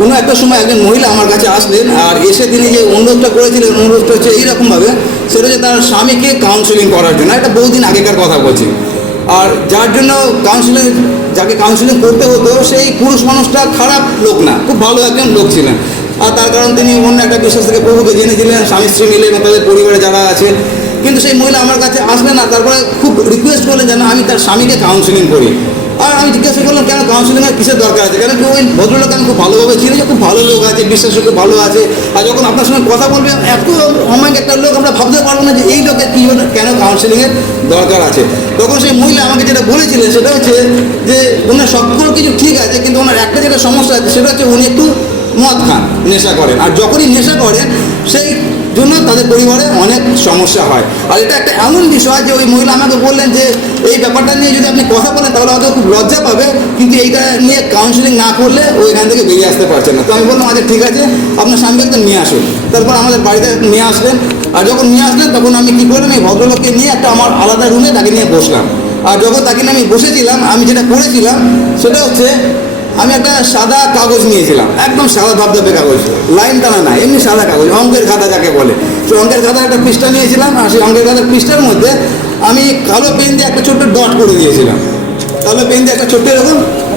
কোনো একটা সময় একজন মহিলা আমার কাছে আসলেন, আর এসে তিনি যে অনুরোধটা করেছিলেন, অনুরোধটা হচ্ছে এইরকমভাবে, সেটা হচ্ছে তার স্বামীকে কাউন্সেলিং করার জন্য। এটা বহুদিন আগেকার কথা বলছি। আর যার জন্য যাকে কাউন্সেলিং করতে হতো সেই পুরুষ মানুষটা খারাপ লোক না, খুব ভালো একজন লোক ছিলেন। আর তার কারণ তিনি অন্য একটা বিশ্বাস থেকে প্রভুকে জেনেছিলেন, স্বামী স্ত্রী মিলে এবং তাদের পরিবারে যারা আছে। কিন্তু সেই মহিলা আমার কাছে আসলেন না, তারপরে খুব রিকোয়েস্ট করলেন যেন আমি তার স্বামীকে কাউন্সেলিং করি। আর আমি জিজ্ঞাসা করলাম কেন কাউন্সিলিংয়ের কিসের দরকার আছে, কেন কি ওই ভদ্রলোক আমি খুব ভালোভাবে চিনি যে খুব ভালো লোক আছে, বিশ্বাসও খুব ভালো আছে। আর যখন আপনার সঙ্গে কথা বলবে এত অমায়িক একটা লোক, আমরা ভাবতে পারবো না যে এই লোকের কী কেন কাউন্সিলিংয়ের দরকার আছে। তখন সেই মহিলা আমাকে যেটা বলেছিলেন সেটা হচ্ছে যে ওনার সকল কিছু ঠিক আছে, কিন্তু ওনার একটা যেটা সমস্যা আছে সেটা হচ্ছে উনি একটু মদ খান, নেশা করেন। আর যখনই নেশা করেন সেই জন্য তাদের পরিবারে অনেক সমস্যা হয়। আর এটা একটা এমন বিষয় যে ওই মহিলা আমাকে বললেন যে এই ব্যাপারটা নিয়ে যদি আপনি কথা বলেন তাহলে হয়তো খুব লজ্জা পাবে, কিন্তু এইটা নিয়ে কাউন্সিলিং না করলে ও এখান থেকে বেরিয়ে আসতে পারছে না। তো আমি বললাম আচ্ছা ঠিক আছে, আপনার স্বামীকে একদম নিয়ে আসুন। তারপর আমাদের বাড়িতে নিয়ে আসলেন। আর যখন নিয়ে আসলেন তখন আমি কী করলাম, এই ভদ্রলোককে নিয়ে একটা আমার আলাদা রুমে তাকে নিয়ে বসলাম। আর যখন তাকে নিয়ে আমি বসেছিলাম, আমি যেটা করেছিলাম সেটা হচ্ছে আমি একটা সাদা কাগজ নিয়েছিলাম, একদম সাদা ধবধবে কাগজ, লাইন টানা না, এমনি সাদা কাগজ, অঙ্কের খাতা যাকে বলে। সেই অঙ্কের খাতার একটা পৃষ্ঠা নিয়েছিলাম, আর সেই অঙ্কের খাতার পৃষ্ঠার মধ্যে আমি কালো পেন দিয়ে একটা ছোট্ট ডট করে দিয়েছিলাম। কালো পেন দিয়ে একটা ছোট্ট এরকম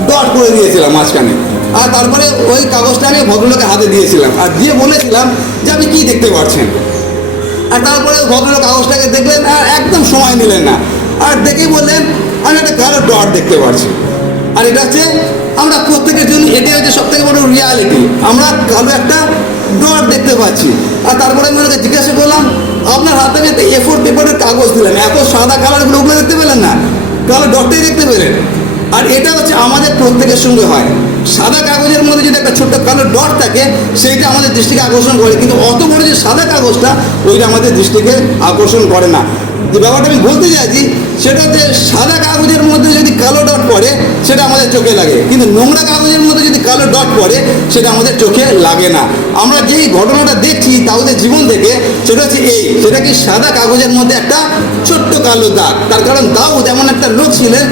ডট করে দিয়েছিলাম মাঝখানে। আর তারপরে ওই কাগজটা আমি ভদ্রলোকের হাতে দিয়েছিলাম, আর দিয়ে বলেছিলাম যে আপনি কী দেখতে পাচ্ছেন। আর তারপরে ভদ্রলোক কাগজটাকে দেখলেন আর একদম সময় নিলেন না, আর দেখেই বললেন আমি একটা কালো ডট দেখতে পাচ্ছি। আর এটা হচ্ছে আমরা প্রত্যেকের জন্য, এটাই হচ্ছে সব থেকে বড় রিয়ালিটি, আমরা কালো একটা ডট দেখতে পাচ্ছি। আর তারপরে আমি ওনাকে জিজ্ঞাসা করলাম আপনার হাতে আমি একটা A4 পেপারের কাগজ দিলাম, এত সাদা কালারগুলো ওগুলো দেখতে পেলেন না, কালো ডটটাই দেখতে পেলেন। আর এটা হচ্ছে আমাদের প্রত্যেকের সঙ্গে হয়, সাদা কাগজের মধ্যে যদি একটা ছোট্ট কালো ডট থাকে সেইটা আমাদের দৃষ্টিকে আকর্ষণ করে, কিন্তু অত বড় যে সাদা কাগজটা ওইটা আমাদের দৃষ্টিকে আকর্ষণ করে না। যে ব্যাপারটা আমি বলতে চাইছি সেটা হচ্ছে সাদা কাগজের মধ্যে যদি কালো ডট পড়ে সেটা আমাদের চোখে লাগে, কিন্তু নোংরা কাগজের মধ্যে যদি কালো ডট পড়ে সেটা আমাদের চোখে লাগে না। আমরা যেই ঘটনাটা দেখছি দাউদের জীবন থেকে সেটা হচ্ছে সেটা কি সাদা কাগজের মধ্যে একটা ছোট্ট কালো দাগ। তার কারণ দাউদ এমন একটা লোক ছিলেন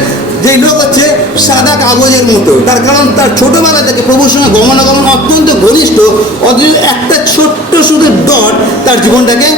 যেই লোক হচ্ছে সাদা কাগজের মতো, তার কারণ তার ছোটবেলা থেকে প্রভুর সঙ্গে গমনাগমন অত্যন্ত ঘনিষ্ঠ, অথচ একটা ছোট্ট শুধু ডট তার জীবনটাকে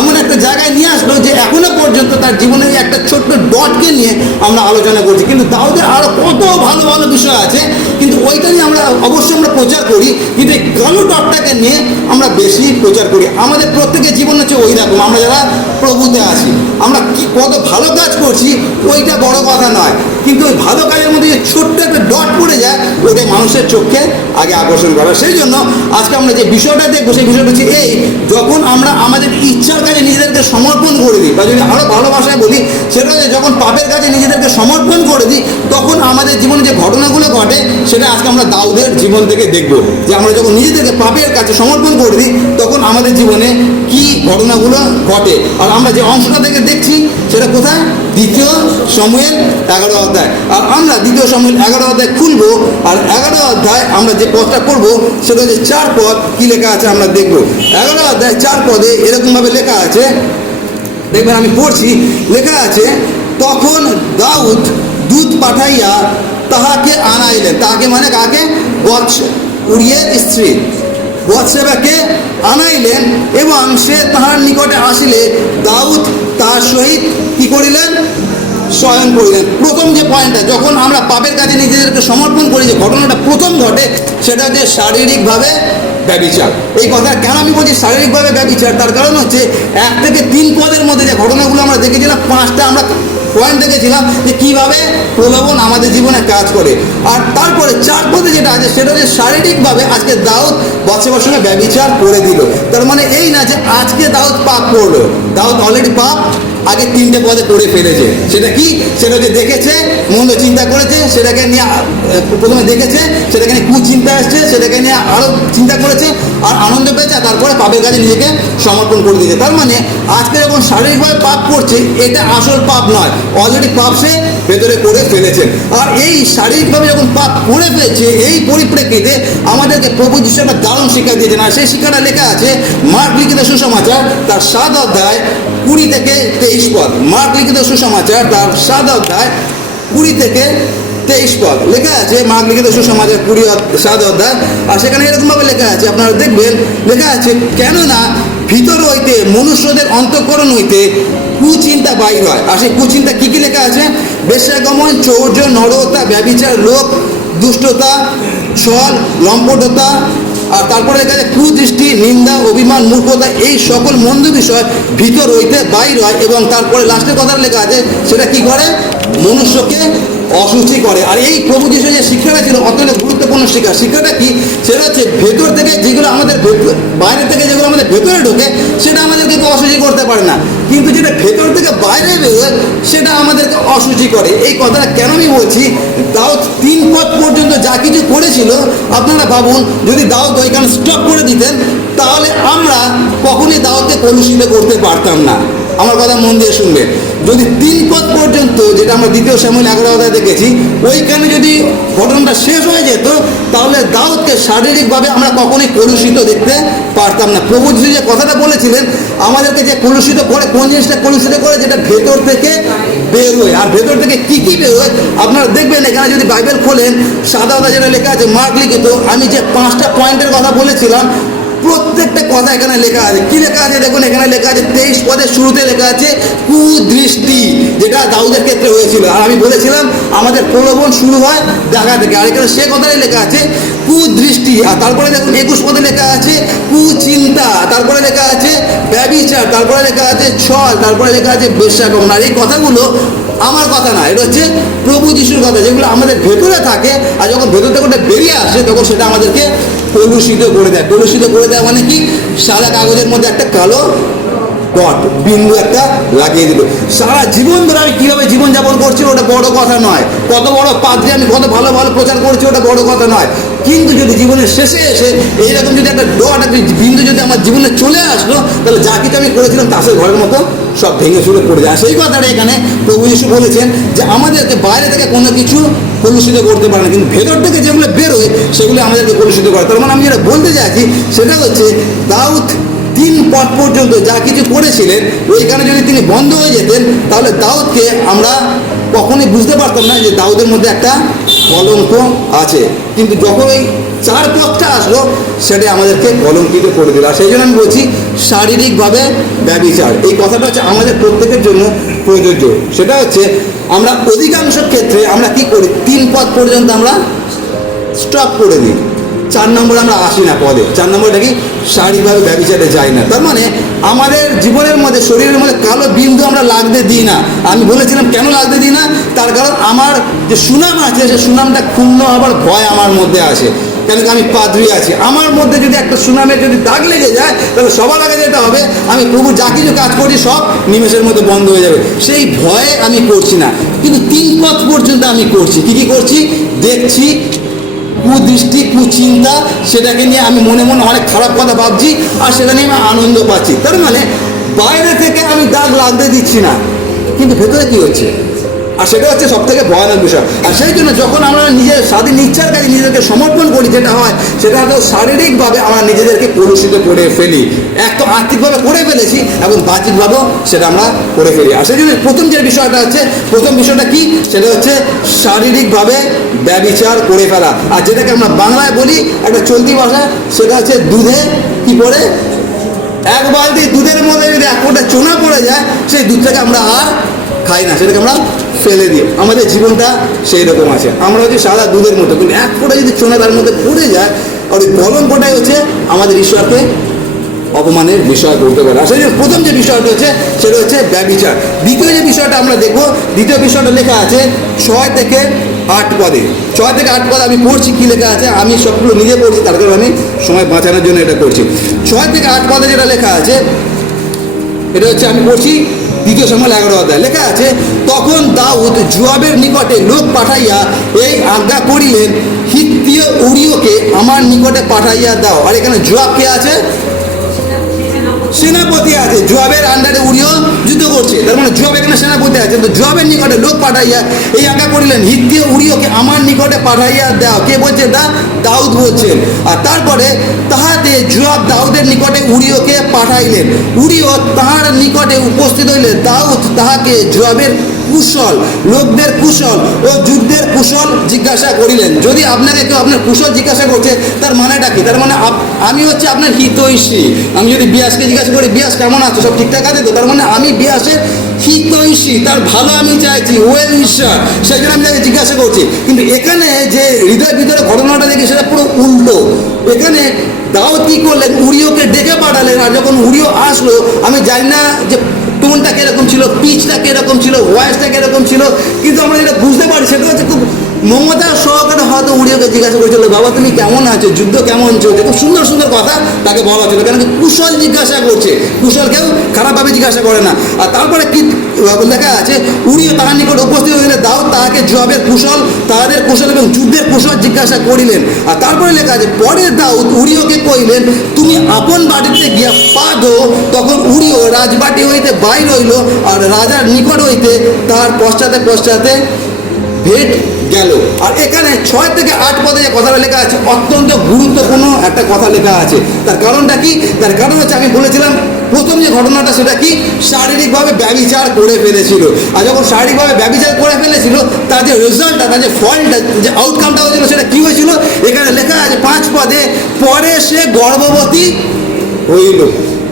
এমন একটা জায়গায় নিয়ে আসলো যে এখনো পর্যন্ত তার জীবনে একটা ছোট্ট ডটকে নিয়ে আমরা আলোচনা করছি। কিন্তু দাউদের আরও কত ভালো ভালো বিষয় আছে, কিন্তু ওইটা নিয়ে আমরা অবশ্যই আমরা প্রচার করি, কিন্তু এই কালো ডটটাকে নিয়ে আমরা বেশি প্রচার করি। আমাদের প্রত্যেকের জীবন হচ্ছে ওই রকম, আমরা যারা প্রভুতে আছি আমরা কি কত ভালো কাজ করছি ওইটা বড় কথা নয়, কিন্তু ওই ভালো কাজের মধ্যে যে ছোট্ট একটা ডট পড়ে যায় ওইটাই মানুষের চোখকে আগে আকর্ষণ করা। সেই জন্য আজকে আমরা যে বিষয়টা দেখবো সেই বিষয়টা হচ্ছে যখন আমরা আমাদের ইচ্ছার কাজে নিজেদেরকে সমর্পণ করে দিই, বা যদি আরও ভালো ভাষায় বলি সেটা হচ্ছে যখন পাপের কাজে নিজেদেরকে সমর্পণ করে দিই তখন আমাদের জীবনে যে ঘটনাগুলো ঘটে সেটা আজকে আমরা দাউদের জীবন থেকে দেখব। যে আমরা যখন নিজেদেরকে পাপের কাছে সমর্পণ করে দিই তখন আমাদের জীবনে কি ঘটনাগুলো ঘটে। আর আমরা যে অংশটা থেকে দেখছি সেটা কোথায়, 2 শমূয়েল 11 অধ্যায়। আর আমরা 2 শমূয়েল 11 অধ্যায় খুলবো, আর 11 অধ্যায় আমরা যে পদটা করবো সেটা হচ্ছে 4 পদ। কি লেখা আছে আমরা দেখবো। 11 অধ্যায় 4 পদে এরকমভাবে লেখা আছে, দেখবেন আমি পড়ছি। লেখা আছে তখন দাউদ দূত পাঠাইয়া তাহাকে আনাইলেন। তাহাকে মানে কাকে, উরিয়ের স্ত্রী বৎসেবাকে আনাইলেন, এবং সে তাহার নিকটে আসিলে দাউদ তাহার সহিত কি করিলেন, শয়ন করিলেন। প্রথম যে পয়েন্টটা, যখন আমরা পাপের কাছে নিজেদেরকে সমর্পণ করি যে ঘটনাটা প্রথম ঘটে সেটা হচ্ছে শারীরিকভাবে ব্যভিচার। এই কথা কেন আমি বলছি শারীরিকভাবে ব্যভিচার, তার কারণ হচ্ছে 1 থেকে 3 পদের মধ্যে যে ঘটনাগুলো আমরা দেখেছিলাম 5টা আমরা পয়েন্ট দেখেছিলাম যে কীভাবে প্রলোভন আমাদের জীবনে কাজ করে। আর তারপরে 4 পদে যেটা আছে সেটা হচ্ছে শারীরিকভাবে আজকে দাউদ বৎসেবার সঙ্গে ব্যভিচার করে দিল। তার মানে এই না যে আজকে দাউদ পাপ করলো, দাউদ অলরেডি পাপ আগে 3টে পদে করে ফেলেছে। সেটা কি, সেটা যে দেখেছে, মন্দ চিন্তা করেছে, সেটাকে নিয়ে প্রথমে দেখেছে, সেটাকে নিয়ে কুচিন্তা আসছে, সেটাকে নিয়ে আরও চিন্তা করেছে, আর আনন্দ পেয়েছে, আর তারপরে পাপের কাজে নিজেকে সমর্পণ করে দিয়েছে। তার মানে আজকে যখন শারীরিকভাবে পাপ করছে এটা আসল পাপ নয়, অলরেডি পাপ সে ভেতরে করে ফেলেছে। আর এই শারীরিকভাবে যখন পাপ করে ফেলেছে এই পরিপ্রেক্ষিতে আমাদেরকে প্রভু যিশু একটা দারুণ শিক্ষা দিয়েছেন। আর সেই শিক্ষাটা লেখা আছে মার্ক লিখিত সুসমাচার তার 7 অধ্যায় 20 থেকে 23 পদ। মার্ক লিখিত সুসমাচার তার 7 অধ্যায় 20 থেকে 23 পদ লেখা আছে মার্ক লিখিত সুসমাচার 7 অধ্যায়। আর সেখানে এরকমভাবে লেখা আছে, আপনারা দেখবেন লেখা আছে, কেননা ভিতর হইতে মনুষ্যদের অন্তঃকরণ হইতে কুচিন্তা বাহির হয়। আর সেই কুচিন্তা কি কি লেখা আছে? বেশ্যাগমন, চৌর্য, নরহত্যা, ব্যভিচার, লোভ, দুষ্টতা, ছল, লম্পটতা, আর তারপরে লেখা আছে কুদৃষ্টি, নিন্দা, অভিমান, মূর্খতা, এই সকল মন্দ বিষয় ভিতর হইতে বাইর হয়। এবং তারপরে লাস্টের কথা লেখা আছে, সেটা কি করে? মনুষ্যকে অসুচি করে। আর এই প্রভু যিশু যে শিক্ষাটা ছিল অত্যন্ত গুরুত্বপূর্ণ শিক্ষা। শিক্ষাটা কি? সেটা হচ্ছে ভেতর থেকে যেগুলো আমাদের বাইরে থেকে যেগুলো আমাদের ভেতরে ঢোকে সেটা আমাদেরকে অসুচি করতে পারে না, কিন্তু যেটা ভেতর থেকে বাইরে বেরোয় সেটা আমাদেরকে অসুচি করে। এই কথাটা কেন আমি বলছি? দাউদ 3 পদ পর্যন্ত যা কিছু করেছিল, আপনারা ভাবুন যদি দাউদ ওইখানে স্টপ করে দিতেন তাহলে আমরা কখনই দাউদকে কলুষিত করতে পারতাম না। আমার কথা মন দিয়ে শুনবেন, যদি 3 পদ পর্যন্ত, যেটা আমরা 2 শামুয়েল 11 অধ্যায়ে দেখেছি, ওইখানে যদি ঘটনাটা শেষ হয়ে যেত তাহলে দাউদকে শারীরিকভাবে আমরা কখনোই কলুষিত দেখতে পারতাম না। প্রভু যিশু যে কথাটা বলেছিলেন, আমাদেরকে যে কলুষিত করে, কোন জিনিসটা কলুষিত করে? যেটা ভেতর থেকে বেরোয়। আর ভেতর থেকে কি কি বেরোয় আপনারা দেখবেন, এখানে যদি বাইবেল খোলেন 7 অধ্যায় যেটা লেখা আছে মার্ক লিখিত, আমি যে 5টা পয়েন্টের কথা বলেছিলাম প্রত্যেকটা কথা এখানে লেখা আছে। কি লেখা আছে দেখুন, এখানে লেখা আছে 23 পদের শুরুতে লেখা আছে কুদৃষ্টি, যেটা দাউদের ক্ষেত্রে হয়েছিল। আর আমি বলেছিলাম আমাদের প্রলোভন শুরু হয় দেখা থেকে, আর এখানে সে কথাই লেখা আছে কুদৃষ্টি। আর তারপরে দেখুন 21 পদে লেখা আছে কুচিন্তা, তারপরে লেখা আছে ব্যভিচার, তারপরে লেখা আছে ছল, তারপরে লেখা আছে বেশ্যাগমন। আর এই কথাগুলো আমার কথা না, এটা হচ্ছে প্রভু যিশুর কথা, যেগুলো আমাদের ভেতরে থাকে। আর যখন ভেতর থেকে ওটা বেরিয়ে আসে তখন সেটা আমাদেরকে কলুষিত করে দেয়। কলুষিত করে দেয় মানে কি? সাদা কাগজের মধ্যে একটা কালো ডট, বিন্দু একটা লাগিয়ে দিল। সারা জীবন ধরে আমি কীভাবে জীবনযাপন করছি ওটা বড় কথা নয়, কত বড় পাদ্রী আমি কত ভালো ভালো প্রচার করছি ওটা বড় কথা নয়, কিন্তু যদি জীবনের শেষে এসে এইরকম যদি একটা ডট, একটা বিন্দু যদি আমার জীবনে চলে আসলো, তাহলে যা কিছু আমি করেছিলাম তাসের ঘরের মতো সব ভেঙে চুরে পড়ে যায়। সেই কথাটা এখানে প্রভু যিশু বলেছেন যে আমাদেরকে বাইরে থেকে কোনো কিছু কলুষিত করতে পারে না, কিন্তু ভেতর থেকে যেগুলো বেরোয় সেগুলো আমাদেরকে কলুষিত করে। তার মানে আমি যেটা বলতে চাইছি সেটা হচ্ছে দাউদ 3 পদ পর্যন্ত যা কিছু করেছিলেন ওইখানে যদি তিনি বন্ধ হয়ে যেতেন তাহলে দাউদকে আমরা কখনোই বুঝতে পারতাম না যে দাউদের মধ্যে একটা কলঙ্ক আছে। কিন্তু যখন ওই 4 পদটা আসলো সেটা আমাদেরকে কলঙ্কিত করে দিল। আর সেই জন্য আমি বলছি শারীরিকভাবে ব্যভিচার, এই কথাটা হচ্ছে আমাদের প্রত্যেকের জন্য প্রযোজ্য। সেটা হচ্ছে আমরা অধিকাংশ ক্ষেত্রে আমরা কি করি, 3 পদ পর্যন্ত আমরা স্টপ করে দিই, 4 নম্বরে আমরা আসি না পদে। 4 নম্বরটা কি? শারীরিকভাবে ব্যভিচারে যাই না। তার মানে আমাদের জীবনের মধ্যে, শরীরের মধ্যে কালো বিন্দু আমরা লাগতে দিই না। আমি বলেছিলাম কেন লাগতে দিই না, তার কারণ আমার যে সুনাম আছে সে সুনামটা ক্ষুণ্ণ হবার ভয় আমার মধ্যে আসে। কেন কি? আমি পাদ্রী আছি, আমার মধ্যে যদি একটা সুনামের যদি দাগ লেগে যায় তাহলে সবার আগে যেটা হবে, আমি প্রভু যা কিছু কাজ করছি সব নিমেষের মধ্যে বন্ধ হয়ে যাবে। সেই ভয়ে আমি করছি না, কিন্তু 3 পদ পর্যন্ত আমি করছি। কি কি করছি? দেখছি কুদৃষ্টি, কুচিন্তা, সেটাকে নিয়ে আমি মনে মনে অনেক খারাপ কথা ভাবছি আর সেটা নিয়ে আমি আনন্দ পাচ্ছি। তার মানে বাইরে থেকে আমি দাগ লাগতে দিচ্ছি না, কিন্তু ভেতরে কি হচ্ছে? আর সেটা হচ্ছে সব থেকে ভয়ানক বিষয়। আর সেই জন্য যখন আমরা নিজের স্বাধীন ইচ্ছার কাছে নিজেদেরকে সমর্পণ করি, যেটা হয় সেটা হয়তো শারীরিকভাবে আমরা নিজেদেরকে কলুষিত করে ফেলি। এক তো আর্থিকভাবে করে ফেলেছি, এবং বাহ্যিকভাবেও সেটা আমরা করে ফেলি। আর সেই জন্য প্রথম যে বিষয়টা হচ্ছে, প্রথম বিষয়টা কি? সেটা হচ্ছে শারীরিকভাবে ব্যভিচার করে ফেলা। আর যেটাকে আমরা বাংলায় বলি একটা চলতি ভাষা, সেটা হচ্ছে দুধে কি পড়ে, 1 বালতি দুধের মধ্যে যদি 1 ফোঁটা চোনা পড়ে যায় সেই দুধটাকে আমরা আর খাই না, সেটাকে আমরা ফেলে দিই। আমাদের জীবনটা সেই রকম আছে, আমরা হচ্ছে সাদা দুধের মতো, কিন্তু 1 ফোঁটা যদি চোনা তার মধ্যে পড়ে যায়, আর ওই কলঙ্কটাই হচ্ছে আমাদের ঈশ্বরকে অপমানের বিষয় করতে পারে। আসলে প্রথম যে বিষয়টা হচ্ছে সেটা হচ্ছে ব্যভিচার। দ্বিতীয় যে বিষয়টা আমরা দেখবো, দ্বিতীয় বিষয়টা লেখা আছে 6 থেকে 8 পদে। 6 থেকে 8 পদ আমি পড়ছি, কি লেখা আছে আমি সবগুলো নিজে পড়ছি, তার কারণে আমি সময় বাঁচানোর জন্য এটা করছি। 6 থেকে 8 পদে যেটা লেখা আছে এটা হচ্ছে, আমি পড়ছি 2 শামুয়েল 11 অধ্যায়। লেখা আছে, তখন দাউদ জোয়াবের নিকটে লোক পাঠাইয়া এই আজ্ঞা করিলেন, হিত্তীয় উরিয়কে আমার নিকটে পাঠাইয়া দাও। আর এখানে জোয়াব কে আছে? সেনাপতি আছে, জোয়াবের আন্ডারে উরিও যুদ্ধ করছে, তার মানে জোয়াব এখানে সেনাপতি আছে। তো জোয়াবের নিকটে লোক পাঠাইয়া এই আজ্ঞা করিলেন, হিত্তীয় উরিয়কে আমার নিকটে পাঠাইয়া দাও। কে বলছে? দাউদ বলছেন। আর তারপরে তাহাতে জোয়াব দাউদের নিকটে উরিয়কে পাঠাইলেন, উরিয় তাহার নিকটে উপস্থিত হইলে দাউদ তাহাকে জোয়াবের কুশল, লোকদের কুশল ও যুদ্ধের কুশল জিজ্ঞাসা করিলেন। যদি আপনাকে কেউ আপনার কুশল জিজ্ঞাসা করছে, তার মানেটা কি? তার মানে আমি হচ্ছে আপনার হিতৈষী। আমি যদি বিয়াসকে জিজ্ঞাসা করি, বিয়াস কেমন আছো, সব ঠিকঠাক আছে তো, তার মানে আমি বিয়াসের হিতৈষী, তার ভালো আমি চাইছি, ওয়েল ঈশ্বর, সেই জন্য আমি তাকে জিজ্ঞাসা করছি। কিন্তু এখানে যে হৃদয়ের ভিতরে ঘটনাটা দেখি সেটা পুরো উল্টো। এখানে দাউদ কি করলেন, উরিয়কে ডেকে পাঠালেন। আর যখন উরিয় আসলো, আমি জানি না যে টোনটা কিরকম ছিল, পিচটা কিরকম ছিল, ভয়েসটা কিরকম ছিল, কিন্তু আমরা যেটা বুঝতে পারি সেটা হচ্ছে খুব মমতা সহকারে হয়তো উড়িয়কে জিজ্ঞাসা করেছিল, বাবা তুমি কেমন আছো, যুদ্ধ কেমন চলছে, খুব সুন্দর সুন্দর কথা তাকে বলা হচ্ছিল। কেন কি কুশল জিজ্ঞাসা করছে, কুশল কেউ খারাপভাবে জিজ্ঞাসা করে না। আর তারপরে কি লেখা আছে, উড়িয় তাহার নিকট উপস্থিত হইলে দাউদ তাহাকে জবাবের কুশল, তাহাদের কুশল এবং যুদ্ধের কুশল জিজ্ঞাসা করিলেন। আর তারপরে লেখা আছে, পরে দাউদ উড়িয়কে কইলেন, তুমি আপন বাটিতে গিয়া পা ধো। তখন উড়িয় রাজবাটি হইতে বাইর হইল, আর রাজার নিকট হইতে তার পশ্চাতে পশ্চাতে ভেট গেল। আর এখানে 6 থেকে 8 পদে যে কথাটা লেখা আছে, অত্যন্ত গুরুত্বপূর্ণ একটা কথা লেখা আছে। তার কারণটা কি? তার কারণ হচ্ছে, আমি বলেছিলাম প্রথম যে ঘটনাটা সেটা কি, শারীরিকভাবে ব্যভিচার করে ফেলেছিল। আর যখন শারীরিকভাবে ব্যভিচার করে ফেলেছিল, তার যে রেজাল্টটা, তার যে ফলটা, যে আউটকামটা হয়েছিল সেটা কি হয়েছিল, এখানে লেখা আছে 5 পদে, পরে সে গর্ভবতী হইল।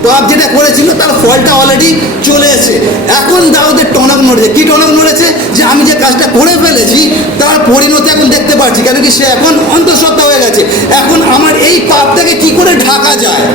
পাপ যেটা করেছিল তার ফলটা অলরেডি চলে এসেছে। এখন দাউদের টনক নড়েছে। কি টনক নড়েছে? যে আমি যে কাজটা করে ফেলেছি তার পরিণতি এখন দেখতে পাচ্ছি। কেন কি সে এখন অন্তঃসত্ত্বা হয়ে গেছে। এখন আমার এই পাপটাকে কি করে ঢাকা যায়?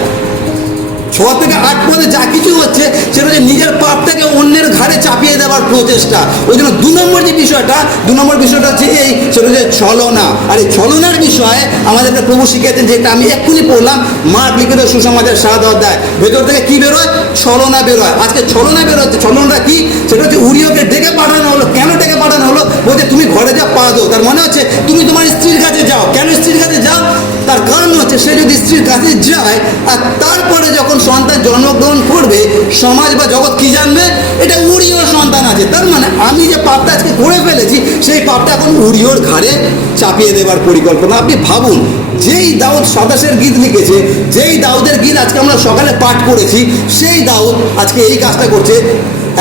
6 থেকে 8 পদে যা কিছু হচ্ছে সেটা হচ্ছে নিজের পাপটাকে অন্যের ঘাড়ে চাপিয়ে দেওয়ার প্রচেষ্টা। ওই জন্য 2 নম্বর যে বিষয়টা, 2 নম্বর বিষয়টা হচ্ছে এই, সেটা হচ্ছে ছলনা। আর এই ছলনার বিষয়ে আমাদেরকে প্রভু শিখিয়েছেন, যেটা আমি এক্ষুনি পড়লাম, মার্ক লিখিত সুসমাচার 7 অধ্যায়, ভেতর থেকে কি বেরোয়? ছলনা বেরোয়। আজকে ছলনা বেরোচ্ছে। ছলনাটা কি? সেটা হচ্ছে উরিয়কে ডেকে পাঠানো হলো। কেন ডেকে পাঠানো হলো? বলছে তুমি ঘরে যা পা দো। তার মানে হচ্ছে তুমি তোমার স্ত্রীর কাছে যাও। কেন স্ত্রীর কাছে যাও? তার কারণ হচ্ছে সে যদি স্ত্রীর কাছে যায় আর তারপরে যখন সন্তান জন্মগ্রহণ করবে, সমাজ বা জগৎ কি জানবে? এটা উড়িয়র সন্তান আছে। তার মানে আমি যে পাপটা আজকে করে ফেলেছি, সেই পাপটা এখন উড়িয়র ঘাড়ে চাপিয়ে দেবার পরিকল্পনা। আপনি ভাবুন, যেই দাউদ 27 গীত লিখেছে, যেই দাউদের গীত আজকে আমরা সকালে পাঠ করেছি, সেই দাউদ আজকে এই কাজটা করছে।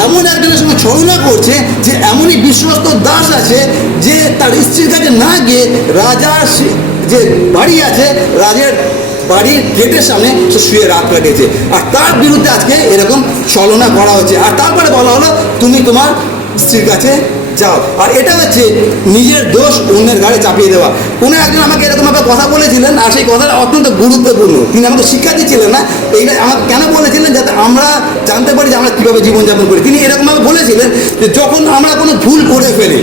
এমন একজনের সঙ্গে ছলনা করছে যে এমনই বিশ্বস্ত দাস আছে যে তার স্ত্রীর কাছে না গিয়ে রাজার যে বাড়ি আছে, রাজের বাড়ির গেটের সামনে সে শুয়ে রাত কাটিয়েছে। আর তার বিরুদ্ধে আজকে এরকম ছলনা করা হচ্ছে। আর তারপরে বলা হলো তুমি তোমার স্ত্রীর কাছে যাও। আর এটা হচ্ছে নিজের দোষ অন্যের ঘাড়ে চাপিয়ে দেওয়া। কোনো একজন আমাকে এরকমভাবে কথা বলেছিলেন, আর সেই কথাটা অত্যন্ত গুরুত্বপূর্ণ। তিনি আমাকে শিক্ষা দিচ্ছিলেন না, এইটা আমাকে কেন বলেছিলেন, যাতে আমরা জানতে পারি যে আমরা কীভাবে জীবনযাপন করি। তিনি এরকমভাবে বলেছিলেন যে যখন আমরা কোনো ভুল করে ফেলি,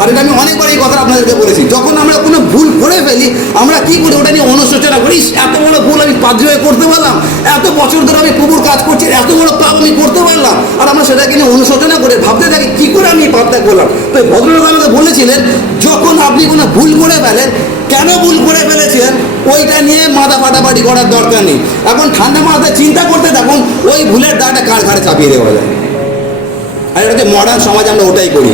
আর এটা আমি অনেকবার এই কথা আপনাদেরকে বলেছি, যখন আমরা কোনো ভুল করে ফেলি আমরা কি করি? ওটা নিয়ে অনুশোচনা করি, এত বড় ভুল আমি পাদ্রী হয়ে করতে পারলাম, এত বছর ধরে আমি প্রভুর কাজ করছি, এত বড় পাপ আমি করতে পারলাম। আর আমরা সেটাকে নিয়ে অনুশোচনা করে ভাবতে থাকি কী করে আমি এই পাপটা করলাম। তো এই ভদ্রলোক আমাকে বলেছিলেন, যখন আপনি কোনো ভুল করে ফেলেন, কেন ভুল করে ফেলেছিলেন ওইটা নিয়ে মাথা ফাটাফাটি করার দরকার নেই। এখন ঠান্ডা মাথায় চিন্তা করতে থাকুন ওই ভুলের দাঁড়টা কার ঘাড়ে চাপিয়ে দেওয়া যায়। আর এটা হচ্ছে মডার্ন সমাজ, আমরা ওটাই করি।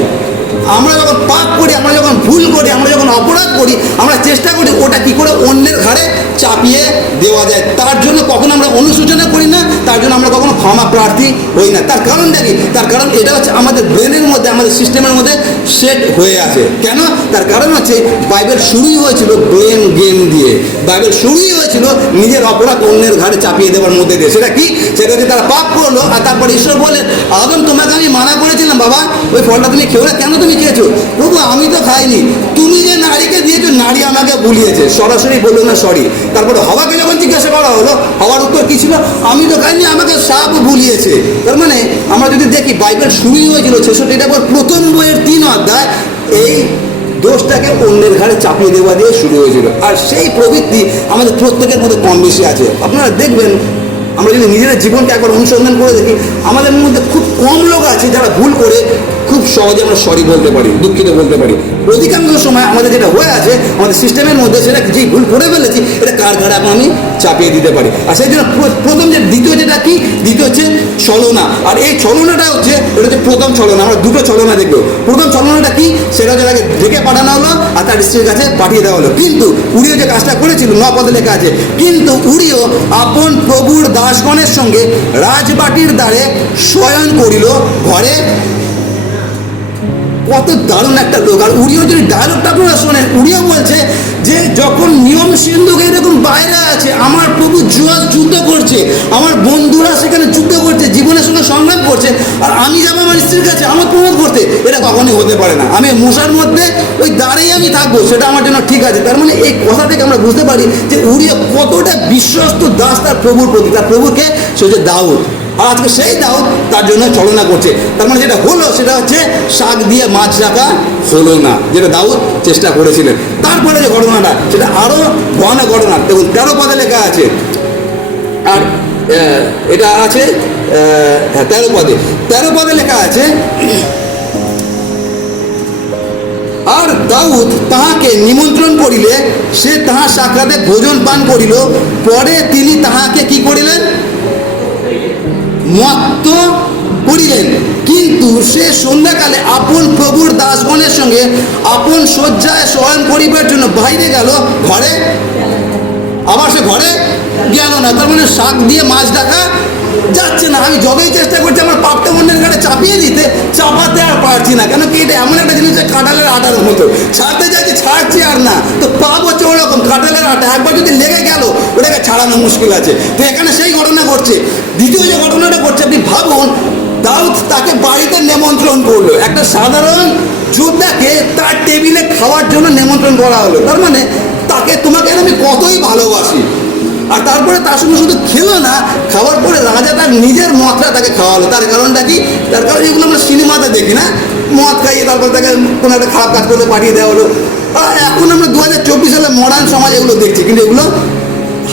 আমরা যখন পাপ করি, আমরা যখন ভুল করি, আমরা যখন অপরাধ করি, আমরা চেষ্টা করি ওটা কী করে অন্যের ঘাড়ে চাপিয়ে দেওয়া যায়। তার জন্য কখনো আমরা অনুশোচনা করি না, তার জন্য আমরা কখনো ক্ষমা প্রার্থী হই না। তার কারণটা কি? তার কারণ এটা হচ্ছে আমাদের ব্রেনের মধ্যে, আমাদের সিস্টেমের মধ্যে সেট হয়ে আছে। কেন? তার কারণ হচ্ছে বাইবেল শুরুই হয়েছিল ব্লেম গেম দিয়ে। বাইবেল শুরুই হয়েছিল নিজের অপরাধ অন্যের ঘাড়ে চাপিয়ে দেওয়ার মধ্যে দিয়ে। সেটা কি? সেটা হচ্ছে তারা পাপ করলো, আর তারপর ঈশ্বর বলেন, আদম তোমাকে আমি মানা করেছিলাম বাবা, ওই ফলটা তুমি খেও না, কেন তুমি খেয়েছো? প্রভু আমি তো খাইনি, তুমি যে নারীকে দিয়েছো, নারী আমাকে ভুলিয়েছে। সরাসরি বললো না সরি। তারপরে হওয়াকে যখন জিজ্ঞাসা করা হলো, হওয়ার উত্তর কী ছিল? আমি তো খাইনি, আমাকে সাপ ভুলিয়েছে। তার মানে আমরা যদি দেখি বাইবেল শুরুই হয়েছিল 66টা বই, প্রথম বইয়ের 3 অধ্যায় এই দোষটাকে অন্যের ঘাড়ে চাপিয়ে দেওয়া দিয়ে শুরু হয়েছিল। আর সেই প্রবৃত্তি আমাদের প্রত্যেকের মধ্যে কম বেশি আছে। আপনারা দেখবেন, আমরা যদি নিজেদের জীবনকে একবার অনুসন্ধান করে দেখি, আমাদের মধ্যে খুব কম লোক আছে যারা ভুল করে খুব সহজে আমরা সরি বলতে পারি, দুঃখিত বলতে পারি। অধিকাংশ সময় আমাদের যেটা হয়ে আছে আমাদের সিস্টেমের মধ্যে, সেটা যেই ভুল করে ফেলেছি এটা কার ঘাড়ে এখন আমি চাপিয়ে দিতে পারি। আর সেই জন্য প্রথম যে দ্বিতীয় যেটা কি, দ্বিতীয় হচ্ছে ছলনা। আর এই ছলনাটা হচ্ছে, এটা হচ্ছে প্রথম ছলনা। আমরা দুটো ছলনা দেখবো। প্রথম ছলনাটা কি? সেটা হচ্ছে তাকে ডেকে পাঠানো হলো আর তার স্ত্রীর কাছে পাঠিয়ে দেওয়া হলো। কিন্তু উড়িও যে কাজটা করেছিল, 9 পদে লেখা আছে, কিন্তু উড়িও আপন প্রভুর দাসগণের সঙ্গে রাজবাটির দ্বারে শয়ন করিল, ঘরে কত দারুণ একটা লোক। আর উড়িও যদি ডায়লগটা আপনারা শোনেন, উড়িও বলছে যে যখন নিয়ম সিন্ধুক এরকম বাইরে আছে, আমার প্রভু জুয়াস যুদ্ধ করছে, আমার বন্ধুরা সেখানে যুদ্ধ করছে, জীবনের সঙ্গে সংগ্রাম করছে, আর আমি যাবো আমার স্ত্রীর কাছে আমার প্রমোদ করতে, এটা কখনোই হতে পারে না। আমি মশার মধ্যে ওই দাঁড়িয়ে আমি থাকবো, সেটা আমার জন্য ঠিক আছে। তার মানে এই কথা থেকে আমরা বুঝতে পারি যে উড়িও কতটা বিশ্বস্ত দাস তার প্রভুর প্রতি। তার প্রভুকে সে হচ্ছে দাউদ, আর আজকে সেই দাউদ তার জন্য ছলনা করছে। তার মানে যেটা হলো সেটা হচ্ছে শাক দিয়ে মাছ রাখা হলো না, যেটা দাউদ চেষ্টা করেছিলেন। তারপরে যে ঘটনাটা সেটা আরো ভয়ানক ঘটনা। দেখুন 13 পদে লেখা আছে, আর এটা আছে 13 পদে লেখা আছে, আর দাউদ তাহাকে নিমন্ত্রণ করিলে সে তাহার সাক্ষাতে ভোজন পান করিল, পরে তিনি তাহাকে কি করিলেন? মত্ত করিলেন। কিন্তু সে সন্ধ্যাকালে আপন প্রভুর দাসগণের সঙ্গে আপন শয্যায় শয়ন করিবার জন্য বাইরে গেল, ঘরে আবার সে ঘরে গেল না। তার মানে শাক দিয়ে মাছ ডাকা যাচ্ছে না। আমি যতই চেষ্টা করছি আমার পাপটা অন্যের ঘাড়ে চাপিয়ে দিতে, চাপাতে আর পারছি না। কেন কি এটা এমন একটা জিনিস, কাঁঠালের আটার মতো, ছাড়তে যাচ্ছি ছাড়ছি আর না। তো পাপ হচ্ছে ওরকম কাঁঠালের আটা, একবার যদি লেগে গেল ওটাকে ছাড়ানো মুশকিল আছে। তো এখানে সেই ঘটনা ঘটছে। দ্বিতীয় যে ঘটনাটা ঘটছে, আপনি ভাবুন, দাউদ তাকে বাড়িতে নিমন্ত্রণ করলো, একটা সাধারণ যোদ্ধাকে তার টেবিলে খাওয়ার জন্য নিমন্ত্রণ করা হলো। তার মানে তাকে, তোমাকে আমি কতই ভালোবাসি। আর তারপরে তার সঙ্গে শুধু খেলো না, খাওয়ার পরে রাজা তার নিজের মদটা তাকে খাওয়ালো। তার কারণটা কি? তার কারণ এগুলো আমরা সিনেমাতে দেখি না, মদ খাইয়ে তারপর তাকে কোনো একটা খারাপ কাজ করতে পাঠিয়ে দেওয়া হলো। এখন আমরা 2024 সালে মডার্ন সমাজ এগুলো দেখছি, কিন্তু এগুলো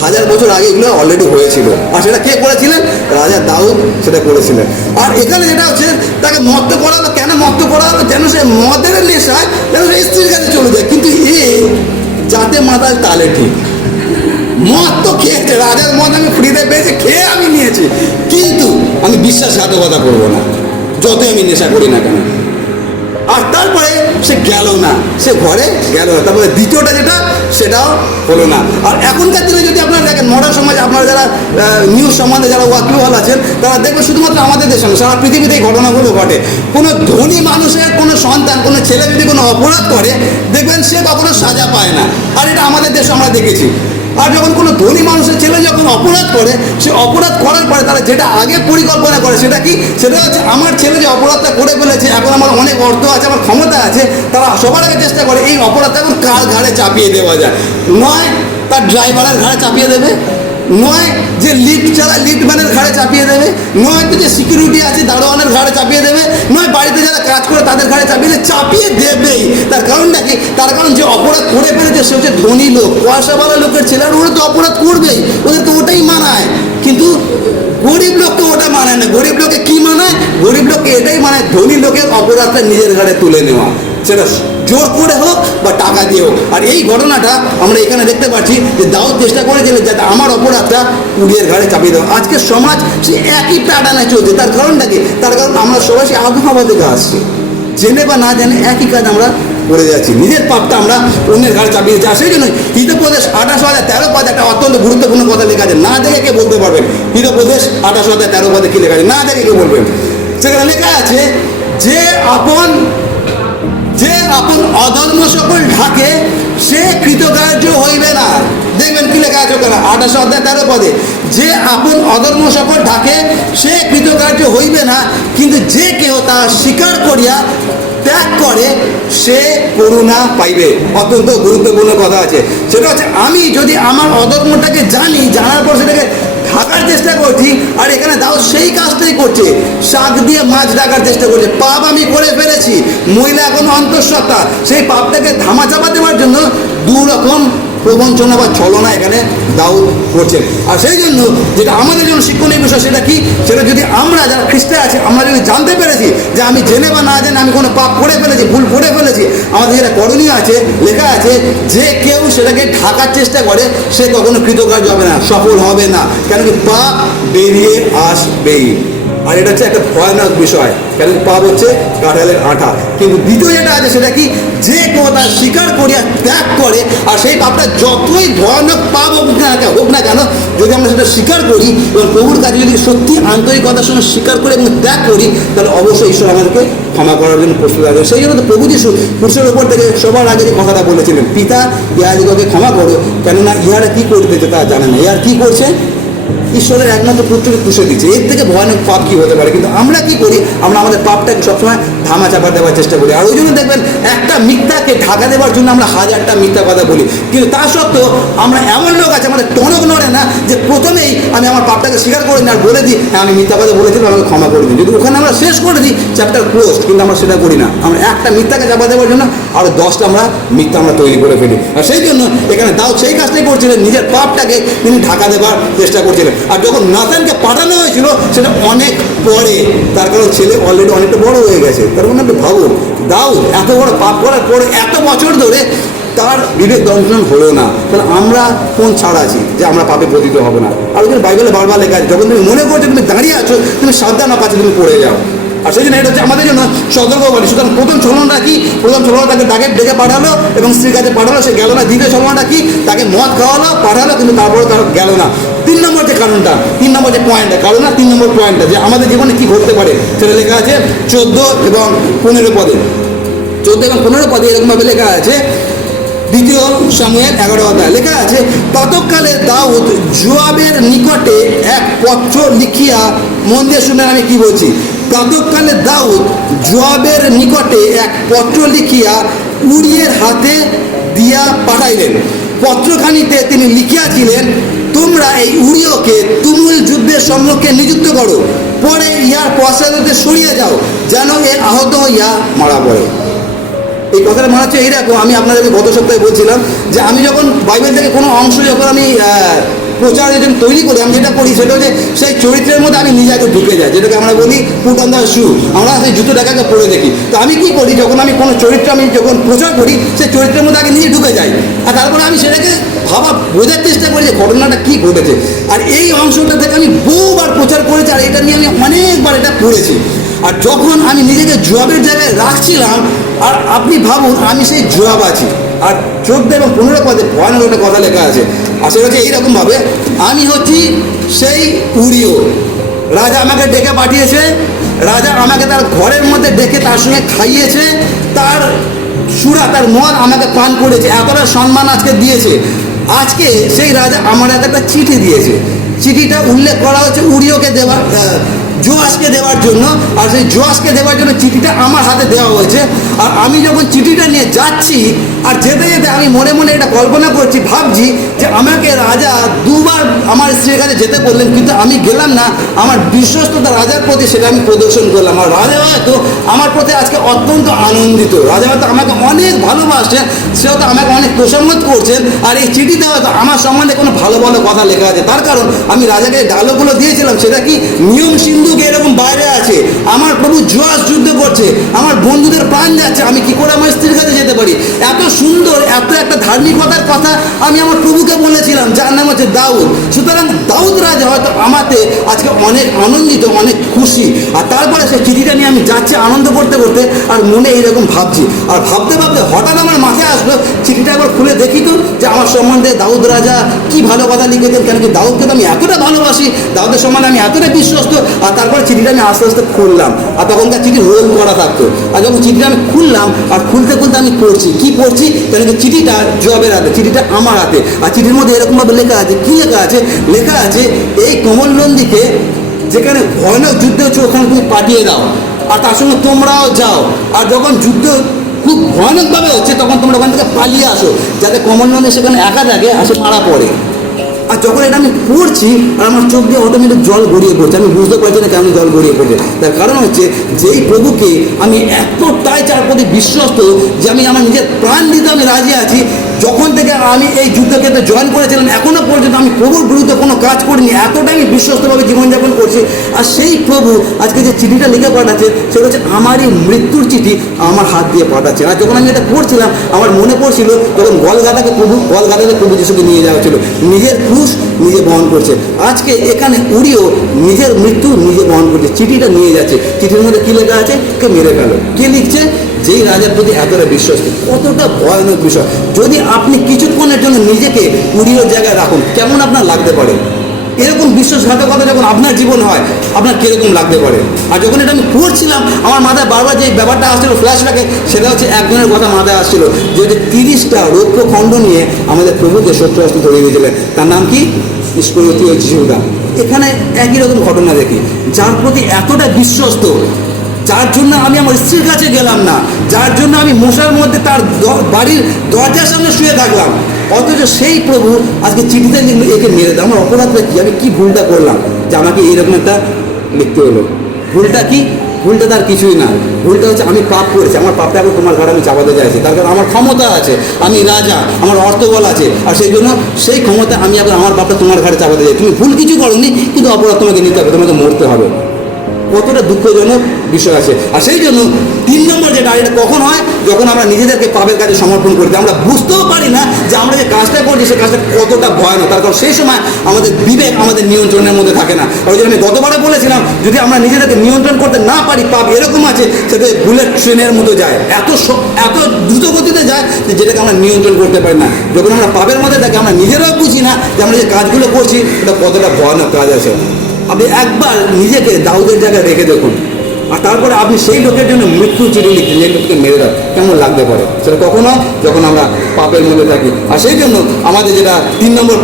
1000 বছর আগে এগুলো অলরেডি হয়েছিল। আর সেটা কে করেছিলেন? রাজা দাউদ সেটা করেছিলেন। আর এখানে যেটা হচ্ছে, তাকে মত্ত করা হলো। কেন মত্ত করা হলো? যেন সে মদের নেশায় যেন সে স্ত্রীর কাছে চলে যায়। কিন্তু যাতে মাতাল তালে ঠিক, মদ তো খেয়েছে, রাজার মদ আমি ফ্রিতে পেয়েছি, খেয়ে আমি নিয়েছি, কিন্তু আমি বিশ্বাসঘাতকতা করবো না যতই আমি নেশা করি না কেন। আর তারপরে সে গেল না, সে ঘরে গেল না। তারপরে দ্বিতীয়টা যেটা, সেটাও হলো না। আর এখনকার দিনে যদি আপনারা দেখেন মডার্ন সমাজ, আপনারা যারা নিউজ সম্বন্ধে যারা ওয়াকিবহাল আছেন, তারা দেখবেন শুধুমাত্র আমাদের দেশে নয়, সারা পৃথিবীতে এই ঘটনাগুলো ঘটে। কোনো ধনী মানুষের কোনো সন্তান, কোনো ছেলে যদি কোনো অপরাধ করে, দেখবেন সে কখনো সাজা পায় না। আর এটা আমাদের দেশে আমরা দেখেছি। আর যখন কোনো ধনী মানুষের ছেলে যখন অপরাধ করে, সে অপরাধ করার পরে তারা যেটা আগে পরিকল্পনা করে, সেটা কি? সেটা হচ্ছে আমার ছেলে যে অপরাধটা করে ফেলেছে, এখন আমার অনেক অর্থ আছে, আমার ক্ষমতা আছে, তারা সবার আগে চেষ্টা করে এই অপরাধটা এখন কার ঘাড়ে চাপিয়ে দেওয়া যায়। নয় তার ড্রাইভারের ঘাড়ে চাপিয়ে দেবে, নয় যে লিফট চালায় লিফটম্যানের ঘাড়ে চাপিয়ে দেবে, নয় তো যে সিকিউরিটি আছে দারোয়ানের ঘাড়ে চাপিয়ে দেবে, নয় বাড়িতে যারা কাজ করে তাদের ঘাড়ে চাপিয়ে দেবেই। তার কারণটা কি? তার কারণ যে অপরাধ করে ফেলেছে সে হচ্ছে ধনী লোক, পয়সাওয়ালা লোকের ছেলে, আর ওরা তো অপরাধ করবেই, ওদেরকে ওটাই মানায়। কিন্তু গরিব লোককে ওটা মানায় না। গরিব লোকে কি মানায়? গরিব লোককে এটাই মানায়, ধনী লোকের অপরাধটা নিজের ঘাড়ে তুলে নেওয়া, সেটা জোর করে হোক বা টাকা দিয়ে হোক। আর এই ঘটনাটা আমরা এখানে দেখতে পাচ্ছি যে দাউদ চেষ্টা করেছিলেন যাতে আমার অপরাধটা উড়িয়ের ঘাড়ে চাপিয়ে দেওয়া। আজকে সমাজ সে একই প্যাটার্নে চলছে। তার কারণটা কি? তার কারণ আমরা সবাই সে আবহাওয়া থেকে আসছি, জেনে বা না জেনে একই কাজ আমরা করে যাচ্ছি, নিজের পাপটা আমরা অন্যের ঘাড়ে চাপিয়ে দিচ্ছি। আর সেই জন্য হিতোপদেশ 28:13 পদে একটা অত্যন্ত গুরুত্বপূর্ণ কথা লেখা আছে। না দেখে কে বলতে পারবেন? হিতোপদেশ 28:13 পদে কি লেখা আছে? না দেখে কে বলবেন? সেখানে লেখা আছে যে আপন অধর্ম সকল ঢাকে সে কৃতকার্য হইবে না। দেখবেন কি লেখা আছে ওখানে 28:13 পদে, যে আপন অধর্ম সকল ঢাকে সে কৃতকার্য হইবে না, কিন্তু যে কেহ তা স্বীকার করিয়া ত্যাগ করে সে করুণা পাইবে। অত্যন্ত গুরুত্বপূর্ণ কথা আছে। সেটা হচ্ছে আমি যদি আমার অধর্মটাকে জানি, জানার পর সেটাকে ঢাকার চেষ্টা করছি, আর এখানে দাউদ সেই কাজটাই করছে, শাক দিয়ে মাছ ঢাকার চেষ্টা করছে। পাপ আমি করে ফেলেছি, মহিলা এখন অন্তঃসত্ত্বা, সেই পাপটাকে ধামাচাপা দেওয়ার জন্য দু রকম প্রবঞ্চনা বা ছলনা এখানে দাউদ করছেন। আর সেই জন্য যেটা আমাদের জন্য শিক্ষণীয় বিষয়, সেটা কি? সেটা যদি আমরা যারা খ্রিস্টান আছি, আমরা যদি জানতে পেরেছি যে আমি জেনে বা না জেনে আমি কোনো পাপ করে ফেলেছি, ভুল করে ফেলেছি, আমাদের যেটা করণীয় আছে, লেখা আছে যে কেউ সেটাকে ঢাকার চেষ্টা করে সে কখনো কৃতকার্য হবে না, সফল হবে না। কেন কি? পাপ বেরিয়ে আসবেই। আর এটা হচ্ছে একটা ভয়ানক বিষয়, কেন পাপ হচ্ছে কাঁঠালের আঠা। কিন্তু দ্বিতীয় যেটা আছে সেটা কি? যে কেউ তার স্বীকার করিয়া ত্যাগ করে, আর সেই পাপটা যতই ভয়ানক পাপ হোক না হোক না কেন, যদি আমরা সেটা স্বীকার করি এবং প্রভুর কাছে যদি সত্যি আন্তরিকতার সঙ্গে স্বীকার করে এবং ত্যাগ করি, তাহলে অবশ্যই ঈশ্বর আমাদেরকে ক্ষমা করার জন্য প্রস্তুত আছে। সেই জন্য তো প্রভু যিশু ক্রুশের উপর থেকে সবার আগে যে কথাটা বলেছিলেন, পিতা ইহাদিগকে ক্ষমা করো, কেননা ইহারা কি করতেছে তা জানে না। ইহার কি করছে? ঈশ্বরের একমাত্র পুত্রকে ক্রুশে দিচ্ছে। এর থেকে ভয়ানক পাপ কি হতে পারে? কিন্তু আমরা কি করি? আমরা আমাদের পাপটাকে সবসময় ধামা চাপা দেওয়ার চেষ্টা করি। আর ওই জন্য দেখবেন একটা মিথ্যাকে ঢাকা দেওয়ার জন্য আমরা হাজারটা মিথ্যা কথা বলি, কিন্তু তা সত্ত্বেও আমরা এমন লোক আছে, আমাদের টনক নড়ে না যে প্রথমেই আমি আমার পাপটাকে স্বীকার করে নিই আর বলে দিই হ্যাঁ আমি মিথ্যা কথা বলেছিলাম, আমাকে ক্ষমা করে দিই। যদি ওখানে আমরা শেষ করে দিই, চ্যাপ্টার ক্লোজ, কিন্তু আমরা সেটা করি না। আমরা একটা মিথ্যাকে চাপা দেওয়ার জন্য আরও 10টা মিথ্যা আমরা তৈরি করে ফেলি। আর সেই জন্য এখানে দাউদ সেই কাজটাই করছিলেন, নিজের পাপটাকে তিনি ঢাকা দেওয়ার চেষ্টা করছিলেন। আর যখন নাথানকে পাঠানো হয়েছিল সেটা অনেক পরে, তার কারণ ছেলে অলরেডি অনেকটা বড় হয়ে গেছে। তার মানে আপনি ভাবুন, দাউদ এত বড় পাপ করার পরে এত বছর ধরে তার বিবেক দংশন হলো না, তাহলে আমরা কোন ছাড় আছি যে আমরা পাপে পতিত হবে না? আর ওই জন্য বাইবেলে বারবার লেখা আছে, যখন তুমি মনে করছো তুমি দাঁড়িয়ে আছো, তুমি সাবধান না পাচ্ছ তুমি পড়ে যাও। আর সেই জন্য এটা হচ্ছে আমাদের জন্য সতর্কবাণী। সুতরাং প্রথম ছলনাটা কি? প্রথম ছলনাটা তাকে ডেকে পাঠালো এবং স্ত্রীর কাছে পাঠালো, সে গেল না। দ্বিতীয় ছলনাটা কি? তাকে মদ খাওয়ালো, পাঠালো, কিন্তু তারপরে তার গেল না। 3 নম্বর যে কারণটা, 3 নম্বর যে পয়েন্টটা, কারণ না 3 নম্বর পয়েন্টটা যে আমাদের জীবনে কি ঘটতে পারে সেটা লেখা আছে 14 এবং 15 পদে। 14 এবং 15 পদে এরকমভাবে লেখা আছে, 2 শামুয়েল 11 অধ্যায় লেখা আছে, ততকালে দাউদ যোয়াবের নিকটে এক পত্র লিখিয়া, মন দিয়ে শুনে আমি কি বলছি, ততকালে দাউদ যোয়াবের নিকটে এক পত্র লিখিয়া উরিয়ের হাতে দিয়া পাঠাইলেন। পত্রখানিতে তিনি লিখিয়াছিলেন, তোমরা এই উরিয়কে তুমুল যুদ্ধের সম্মুখে নিযুক্ত করো, পরে ইহার পশ্চাতে সরিয়ে যাও, যেন এ আহত হইয়া মারা পড়ে। এই কথাটা মনে হচ্ছে এইরকম, আমি আপনাদেরকে গত সপ্তাহে বলছিলাম যে আমি যখন বাইবেল থেকে কোনো অংশ যখন আমি প্রচার যখন তৈরি করি, আমি যেটা করি সেটা হচ্ছে সেই চরিত্রের মধ্যে আমি নিজেকে ঢুকে যাই, যেটাকে আমরা বলি পুট অন দ্য শু। আমরা সেই জুতোটাকে পরে দেখি। তো আমি কি করি, যখন আমি কোনো চরিত্র আমি যখন প্রচার করি, সেই চরিত্রের মধ্যে আগে নিজে ঢুকে যাই, আর তারপরে আমি সেটাকে বোঝার চেষ্টা করি যে ঘটনাটা কী ঘটেছে। আর এই অংশটা থেকে আমি বহুবার প্রচার করেছি, আর এটা নিয়ে আমি অনেকবার এটা পড়েছি। আর যখন আমি নিজেকে জবাবের জায়গায় রাখছিলাম, আর আপনি ভাবুন আমি সেই জবাব আছি। আর 14 এবং 15 পদে ভয়ানক একটা কথা লেখা আছে, আর সেটা হচ্ছে এইরকমভাবে, আমি হচ্ছি সেই উরিও, রাজা আমাকে ডেকে পাঠিয়েছে, রাজা আমাকে তার ঘরের মধ্যে ডেকে তার সঙ্গে খাইয়েছে, তার সুরা তার মদ আমাকে পান করেছে, এতটা সম্মান আজকে দিয়েছে। আজকে সেই রাজা আমার একটা চিঠি দিয়েছে, চিঠিটা উল্লেখ করা হচ্ছে উরিওকে দেওয়ার, জোয়াসকে দেওয়ার জন্য। আর সেই জোয়াসকে দেওয়ার জন্য চিঠিটা আমার হাতে দেওয়া হয়েছে। আর আমি যখন চিঠিটা নিয়ে যাচ্ছি, আর যেতে যেতে আমি মনে মনে এটা কল্পনা করছি, ভাবছি যে আমাকে রাজা 2 বার আমার স্ত্রীর কাছে যেতে বললেন, কিন্তু আমি গেলাম না। আমার বিশ্বস্ততা রাজার প্রতি সেটা আমি প্রদর্শন করলাম। আর রাজা হয়তো আমার প্রতি আজকে অত্যন্ত আনন্দিত, রাজা হয়তো আমাকে অনেক ভালোবাসছেন, সে হয়তো আমাকে অনেক প্রশংসা করছেন। আর এই চিঠিতে হয়তো আমার সম্বন্ধে কোনো ভালো ভালো কথা লেখা আছে, তার কারণ আমি রাজাকে ডায়লগগুলো দিয়েছিলাম, সেটা কি নিয়ম সিন্ধুকে এরকম বাইরে আছে, আমার প্রভু জোয়াস যুদ্ধ করছে, আমার বন্ধুদের প্রাণ যাচ্ছে, আমি কি করে আমার স্ত্রীর কাছে যেতে পারি? এত সুন্দর, এত একটা ধার্মিকতার কথা আমি আমার প্রভুকে বলেছিলাম, যার নাম হচ্ছে দাউদ। সুতরাং দাউদ রাজা হয়তো আমাতে আজকে অনেক আনন্দিত, অনেক খুশি। আর তারপরে সেই চিঠিটা নিয়ে আমি যাচ্ছি আনন্দ করতে করতে, আর মনে এইরকম ভাবছি, আর ভাবতে ভাবতে হঠাৎ আমার মাথায় আসলো, চিঠিটা একবার খুলে দেখি তো যে আমার সম্বন্ধে দাউদ রাজা কি ভালো কথা লিখেছেন। কেন কি দাউদকে তো আমি এতটা ভালোবাসি, দাউদের সম্বন্ধে আমি এতটা বিশ্বস্ত। আর তারপরে চিঠিটা আমি আস্তে আস্তে খুললাম, আর তখনকার চিঠি রোল করা থাকতো। আর যখন চিঠিটা আমি খুললাম, আর খুলতে খুলতে আমি পড়ছি, কি পড়ছি, কেন কি চিঠিটা জবাবের হাতে, চিঠিটা আমার হাতে। আর চিঠির মধ্যে এরকমভাবে লেখা আছে, কি লেখা আছে? লেখা আছে, এই কোমলনন্দীকে যেখানে ভয়ানক যুদ্ধ হচ্ছে ওখানে তুমি পাঠিয়ে দাও, আর তার সঙ্গে তোমরাও যাও। আর যখন যুদ্ধ খুব ভয়ানকভাবে হচ্ছে, তখন তোমরা ওখান থেকে পালিয়ে আসো, যাতে কোমলনন্দী সেখানে একা থাকে, আসে মারা পড়ে। আর যখন এটা আমি পড়ছি, আর আমার চোখ দিয়ে অটোমেটিক জল গড়িয়ে পড়ছে, আমি বুঝতে পারছি না কেন জল গড়িয়ে পড়ছে। তার কারণ হচ্ছে যেই প্রভুকে আমি এতটাই তার প্রতি বিশ্বস্ত যে আমি আমার নিজের প্রাণ দিতে আমি রাজি আছি। যখন থেকে আমি এই যুদ্ধক্ষেত্রে জয়েন করেছিলাম, এখনও পর্যন্ত আমি প্রভুর বিরুদ্ধে কোনো কাজ করিনি, এতটাই আমি বিশ্বস্তভাবে জীবনযাপন করছি। আর সেই প্রভু আজকে যে চিঠিটা লিখে পাঠাচ্ছে, সেটা হচ্ছে আমারই মৃত্যুর চিঠি আমার হাত দিয়ে পাঠাচ্ছে। আর যখন আমি এটা পড়ছিলাম, আমার মনে পড়ছিল তখন গলগাতাতে প্রভু যিশুকে নিয়ে যাওয়া ছিল, নিজের ক্রুশ নিজে বহন করছে। আজকে এখানে উরিও নিজের মৃত্যু নিজে বহন করছে, চিঠিটা নিয়ে যাচ্ছে। চিঠির মধ্যে কী লেখা আছে? কে মেরে ফেলো। কে লিখছে? যেই রাজার প্রতি এতটা বিশ্বস্ত, কতটা ভয়ানক বিষয়। যদি আপনি কিছুক্ষণের জন্য নিজেকে উড়িয়ে জায়গায় রাখুন, কেমন আপনার লাগতে পারে? এরকম বিশ্বাসঘাতকতা যখন আপনার জীবন হয়, আপনার কীরকম লাগতে পারে? আর যখন এটা আমি পড়ছিলাম, আমার মাথায় বারবার যে ব্যাপারটা আসছিল ফ্ল্যাশব্যাকে, সেটা হচ্ছে একজনের কথা মাথায় আসছিল, যে 30টা রৌপ্য খণ্ড নিয়ে আমাদের প্রভুকে শত্রুহস্তে ধরিয়ে দিয়েছিলেন। তার নাম কি? ইস্করিওতীয় জিহুদা। এখানে একই রকম ঘটনা দেখি, যার প্রতি এতটা বিশ্বস্ত, যার জন্য আমি আমার স্ত্রীর কাছে গেলাম না, যার জন্য আমি মশার মধ্যে তার বাড়ির দরজার সামনে শুয়ে থাকলাম, অথচ সেই প্রভু আজকে চিঠিতে লিখলো একে মেরে দেয়। আমার অপরাধটা কি? আমি কি ভুলটা করলাম যে আমাকে এইরকম একটা লিখতে হলো? ভুলটা কি? ভুলটা তার কিছুই না। ভুলটা হচ্ছে আমি পাপ করেছি, আমার পাপটা এখন তোমার ঘাড়ে আমি চাপাতে চাইছি। তার কারণ আমার ক্ষমতা আছে, আমি রাজা, আমার অর্থবল আছে, আর সেই জন্য সেই ক্ষমতা আমি এখন আমার পাপটা তোমার ঘাড়ে চাপাতে চাই। তুমি ভুল কিছু করোনি, কিন্তু অপরাধ তোমাকে নিতে হবে, তোমাকে মরতে হবে। কতটা দুঃখজনক বিষয় আছে। আর সেই জন্য 3 নম্বর যেটা, এটা কখন হয়? যখন আমরা নিজেদেরকে পাপের কাজে সমর্পণ করি, আমরা বুঝতেও পারি না যে আমরা যে কাজটা করছি সে কাজটা কতটা ভয়ানক। তার কারণ সেই সময় আমাদের বিবেক আমাদের নিয়ন্ত্রণের মধ্যে থাকে না। ওই জন্য আমি গতবারে বলেছিলাম, যদি আমরা নিজেদেরকে নিয়ন্ত্রণ করতে না পারি, পাপ এরকম আছে সেটা বুলেট ট্রেনের মতো যায়, এত দ্রুত গতিতে যায় যে যেটাকে আমরা নিয়ন্ত্রণ করতে পারি না। যখন আমরা পাপের মধ্যে থাকি, আমরা নিজেরাও বুঝি না যে আমরা যে কাজগুলো করছি এটা কতটা ভয়ানক কাজ আছে। আপনি একবার নিজেকে দাউদের জায়গায় রেখে দেখুন, আর তারপরে আপনি সেই লোকের জন্য মৃত্যু চিঠি লিখছেন, যে লোককে মেরে দাও, কেমন লাগতে পারে? সেটা কখন হয়? যখন আমরা পাপের মধ্যে থাকি। আর সেই জন্য আমাদের যেটা 3 নম্বর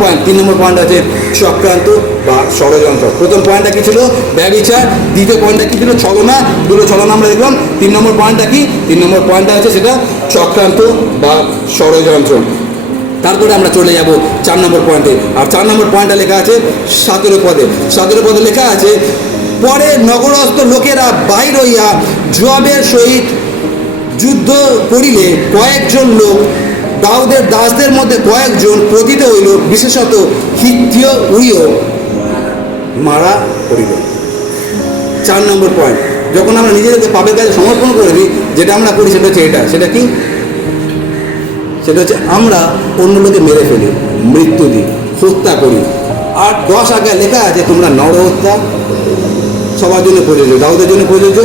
পয়েন্ট আছে চক্রান্ত বা ষড়যন্ত্র। প্রথম পয়েন্টটা কি ছিল? ব্যভিচার। দ্বিতীয় পয়েন্টটা কি ছিল? ছলনা। দুটো ছলনা আমরা দেখলাম। 3 নম্বর পয়েন্টটা কি? 3 নম্বর পয়েন্টটা আছে সেটা চক্রান্ত বা ষড়যন্ত্র। তারপরে আমরা চলে যাব 4 নম্বর পয়েন্টে। আর 4 নম্বর পয়েন্টটা লেখা আছে 17 পদে লেখা আছে, পরে নগরস্থ লোকেরা বাহির হইয়া যোয়াবের সহিত যুদ্ধ করিলে কয়েকজন লোক দাউদের দাসদের মধ্যে কয়েকজন পতিত হইল, বিশেষত হিত্তীয় উড়িও মারা করিল। 4 নম্বর পয়েন্ট, যখন আমরা নিজেদেরকে পাপের কাজে সমর্পণ করে দিই, যেটা আমরা করি সেটা হচ্ছে এটা। সেটা কি? সেটা হচ্ছে আমরা অন্য লোকে মেরে ফেলি, মৃত্যু দিই, হত্যা করি। আর 10 আগে লেখা আছে, তোমরা নরহত্যা। সবার জন্য প্রযোজ্য, দাউদের জন্য প্রযোজ্য,